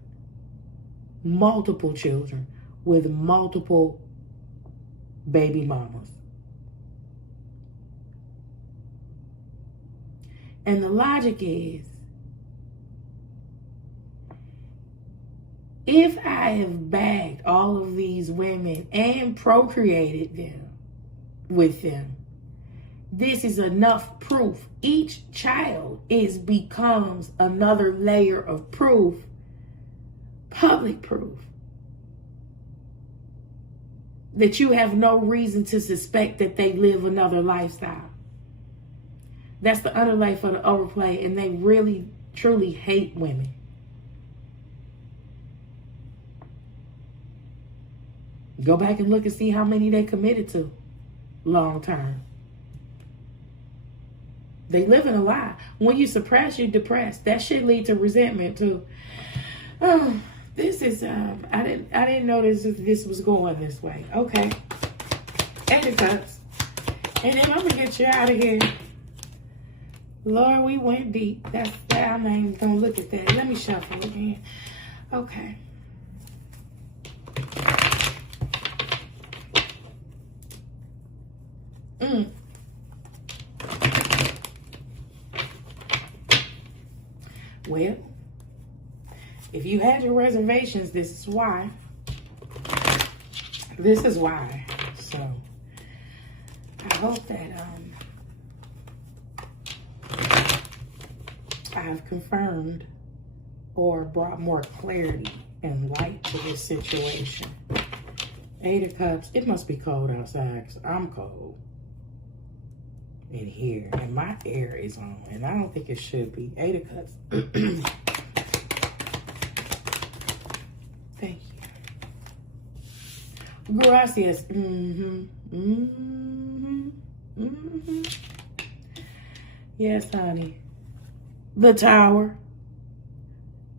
with multiple baby mamas. And the logic is, if I have bagged all of these women and procreated them with them, this is enough proof. Each child becomes another layer of proof, public proof, that you have no reason to suspect that they live another lifestyle. That's the underlay for the overplay, and they really, truly hate women. Go back and look and see how many they committed to long term. They live in a lie. When you suppress, you're depressed. That shit leads to resentment too. This is I didn't know this was going this way. Okay. Eight of Cups. And then I'm gonna get you out of here. Lord, we went deep. I'm not even gonna look at that. Let me shuffle again. Okay. Well, if you had your reservations, this is why. This is why. So, I hope that I have confirmed or brought more clarity and light to this situation. Eight of Cups. It must be cold outside because I'm cold in here and my air is on and I don't think it should be. Eight of Cups. Thank you. Gracias. Yes, honey. The Tower.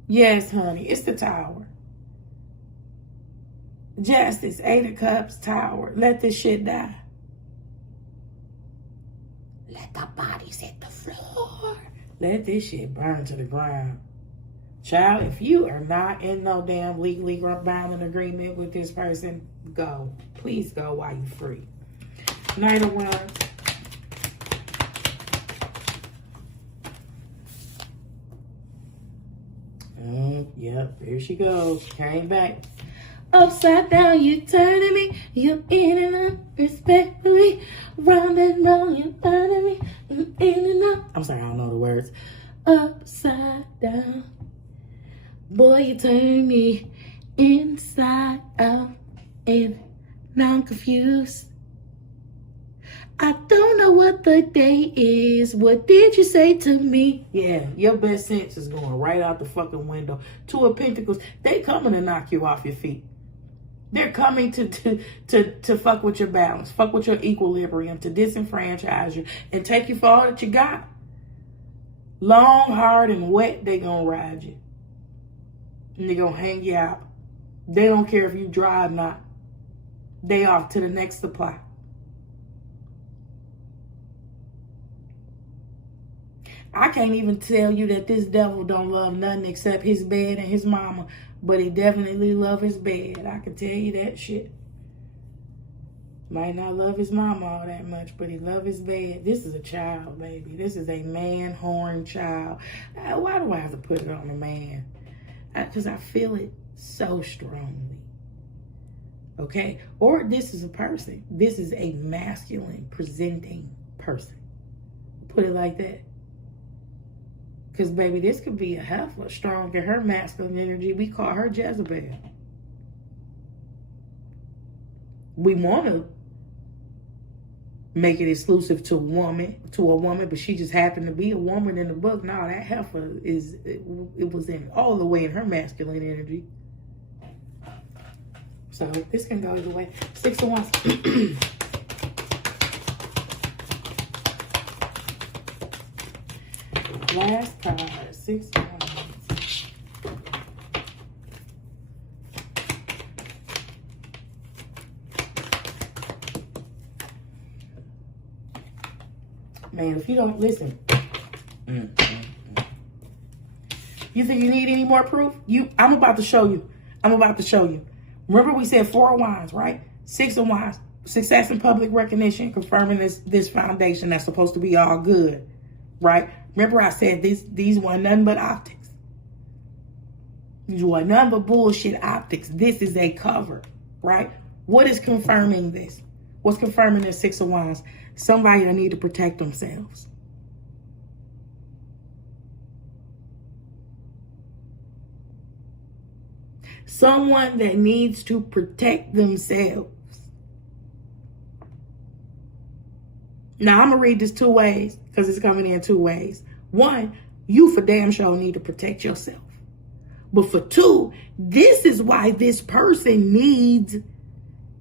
Yes, honey. It's the Tower. Justice. Eight of Cups. Tower. Let this shit die. Let the bodies Let this shit burn to the ground. Child, if you are not in no damn legally binding agreement with this person, go. Please go while you're free. Knight of Wands. Yep, here she goes. Came back. Upside down, you turning me. You're in and out, respectfully. Round and round, you're turning me. In and out. I'm sorry, I don't know the words. Upside down. Boy, you turn me inside out. And now I'm confused. I don't know what the day is. What did you say to me? Yeah, your best sense is going right out the fucking window. Two of Pentacles, they coming to knock you off your feet. They're coming to fuck with your balance, fuck with your equilibrium, to disenfranchise you and take you for all that you got. Long, hard, and wet, they gonna ride you. And they gonna hang you out. They don't care if you dry or not. They off to the next supply. I can't even tell you that this devil don't love nothing except his bed and his mama. But he definitely love his bed. I can tell you that shit. Might not love his mama all that much, but he love his bed. This is a child, baby. This is a man-horn child. Why do I have to put it on a man? Because I feel it so strongly. Okay? Or this is a person. This is a masculine presenting person. Put it like that. Because, baby, this could be a heifer strong in her masculine energy. We call her Jezebel. We want to make it exclusive to a woman, but she just happened to be a woman in the book. No, that heifer it was in all the way in her masculine energy. So this can go either way. 6 of Wands. Last card, 6 of Wands. Man, if you don't listen, you think you need any more proof? I'm about to show you. Remember we said 4 of Wands, right? 6 of Wands. Success and public recognition, confirming this foundation that's supposed to be all good, right? Remember I said these were nothing but optics. These were nothing but bullshit optics. This is a cover, right? What is confirming this? What's confirming this 6 of Wands? Somebody that need to protect themselves. Someone that needs to protect themselves. Now, I'm going to read this 2 ways because it's coming in 2 ways. 1, you for damn sure need to protect yourself. But for 2, this is why this person needs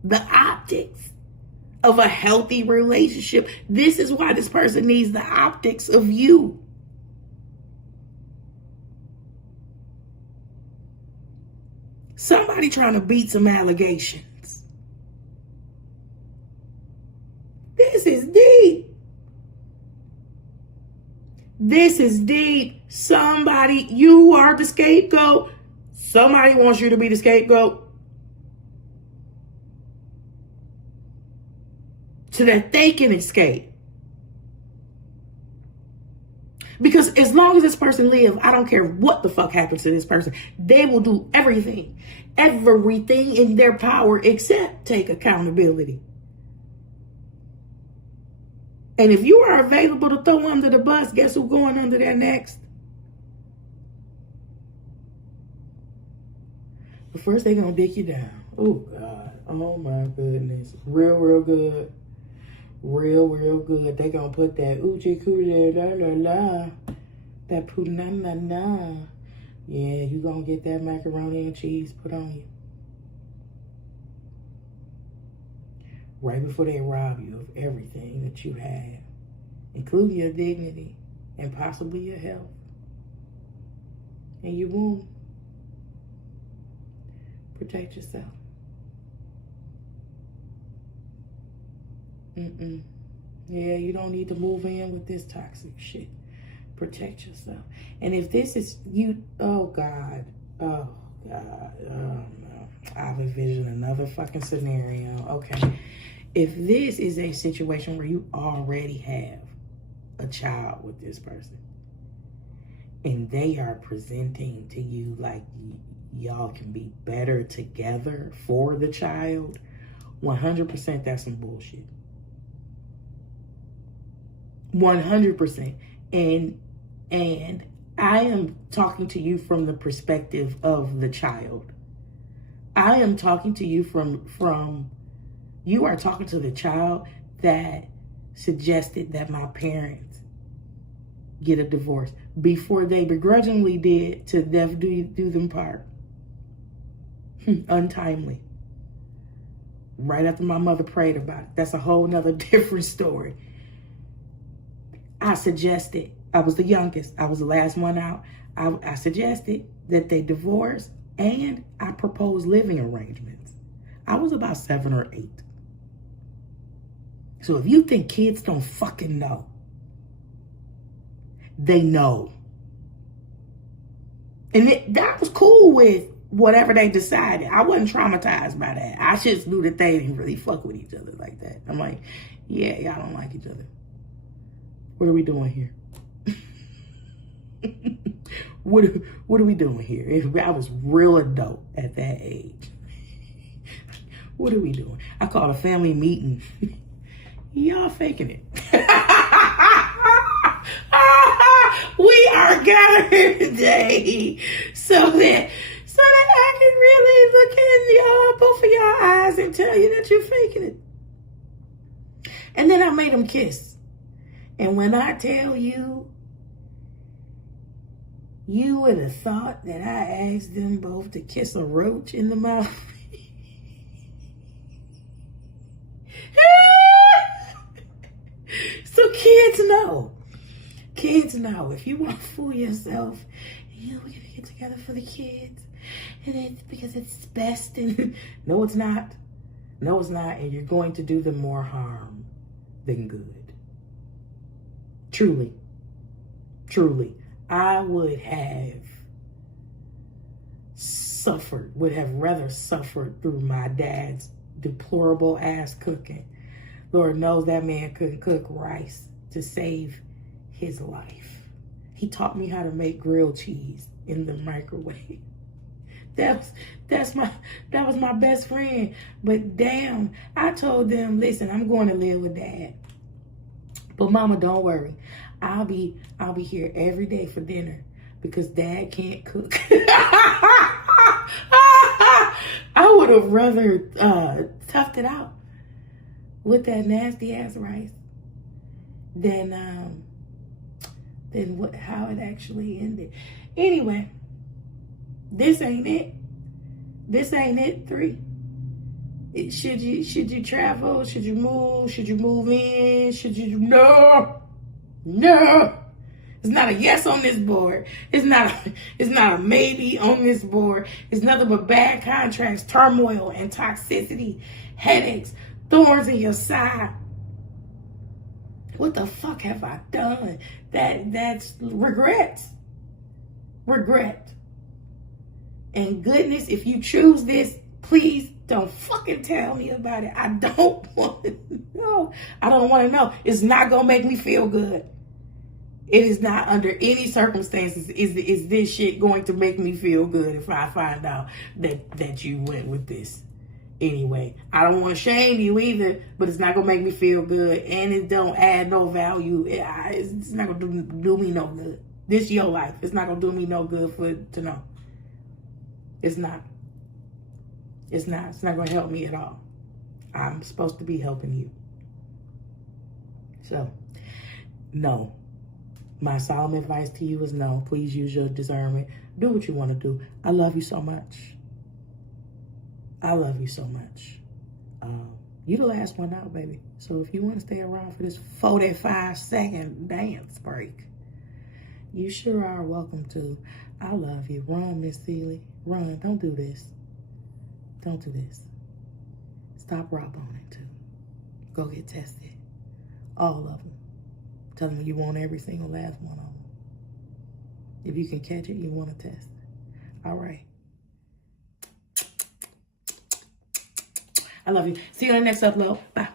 the optics of a healthy relationship. This is why this person needs the optics of you. Somebody trying to beat some allegations. This is deep. This is deep. Somebody, you are the scapegoat. Somebody wants you to be the scapegoat. So that they can escape. Because as long as this person lives, I don't care what the fuck happens to this person. They will do everything in their power except take accountability. And if you are available to throw under the bus, guess who's going under there next? But first, they're going to dick you down. Oh, God. Oh, my goodness. Real good. Real good. They're going to put that oochie coochie la la la. That poo na na na. Yeah, you going to get that macaroni and cheese put on you. Right before they rob you of everything that you have, including your dignity and possibly your health and your womb. Protect yourself. Yeah, you don't need to move in with this toxic shit. Protect yourself. And if this is you, oh God, oh no. I've envisioned another fucking scenario. Okay. If this is a situation where you already have a child with this person and they are presenting to you like y'all can be better together for the child, 100% that's some bullshit. 100%. And I am talking to you from the perspective of the child. I am talking to you from you are talking to the child that suggested that my parents get a divorce before they begrudgingly did to death do them part. Untimely. Right after my mother prayed about it. That's a whole nother different story. I suggested, I was the youngest, I was the last one out. I suggested that they divorce, and I proposed living arrangements. I was about 7 or 8. So if you think kids don't fucking know, they know. And that was cool with whatever they decided. I wasn't traumatized by that. I just knew that they didn't really fuck with each other like that. I'm like, yeah, y'all don't like each other. What are we doing here? What are we doing here? I was real adult at that age. What are we doing? I called a family meeting. Y'all faking it. We are gathered today so that I can really look in both of y'all eyes and tell you that you're faking it. And then I made them kiss. And when I tell you, you would have thought that I asked them both to kiss a roach in the mouth. So kids know. Kids know. If you want to fool yourself, we're going to get together for the kids. And it's because it's best. And no, it's not. No, it's not. And you're going to do them more harm than good. Truly. Truly. I would have rather suffered through my dad's deplorable ass cooking. Lord knows that man couldn't cook rice to save his life. He taught me how to make grilled cheese in the microwave. That was my best friend. But damn, I told them, listen, I'm going to live with Dad. But Mama, don't worry. I'll be here every day for dinner because Dad can't cook. I would have rather toughed it out with that nasty ass rice than how it actually ended. Anyway, this ain't it. This ain't it. 3. Should you travel? Should you move? Should you move in? No. It's not a yes on this board. It's not a maybe on this board. It's nothing but bad contracts, turmoil, and toxicity, headaches, thorns in your side. What the fuck have I done? That's regret. Regret. And goodness, if you choose this, please don't fucking tell me about it. I don't want to know. I don't want to know. It's not going to make me feel good. It is not under any circumstances is this shit going to make me feel good if I find out that you went with this. Anyway, I don't want to shame you either, but it's not going to make me feel good, and it don't add no value. It's not going to do me no good. This is your life. It's not going to do me no good to know. It's not. It's not going to help me at all. I'm supposed to be helping you. So, no. My solemn advice to you is no. Please use your discernment. Do what you want to do. I love you so much. I love you so much. You the last one out, baby. So if you want to stay around for this 45-second dance break, you sure are welcome to. I love you. Run, Miss Seeley. Run. Don't do this. Don't do this. Stop rock on it, too. Go get tested. All of them. Tell them you want every single last one of them. If you can catch it, you want to test. All right. I love you. See you on the next upload. Bye.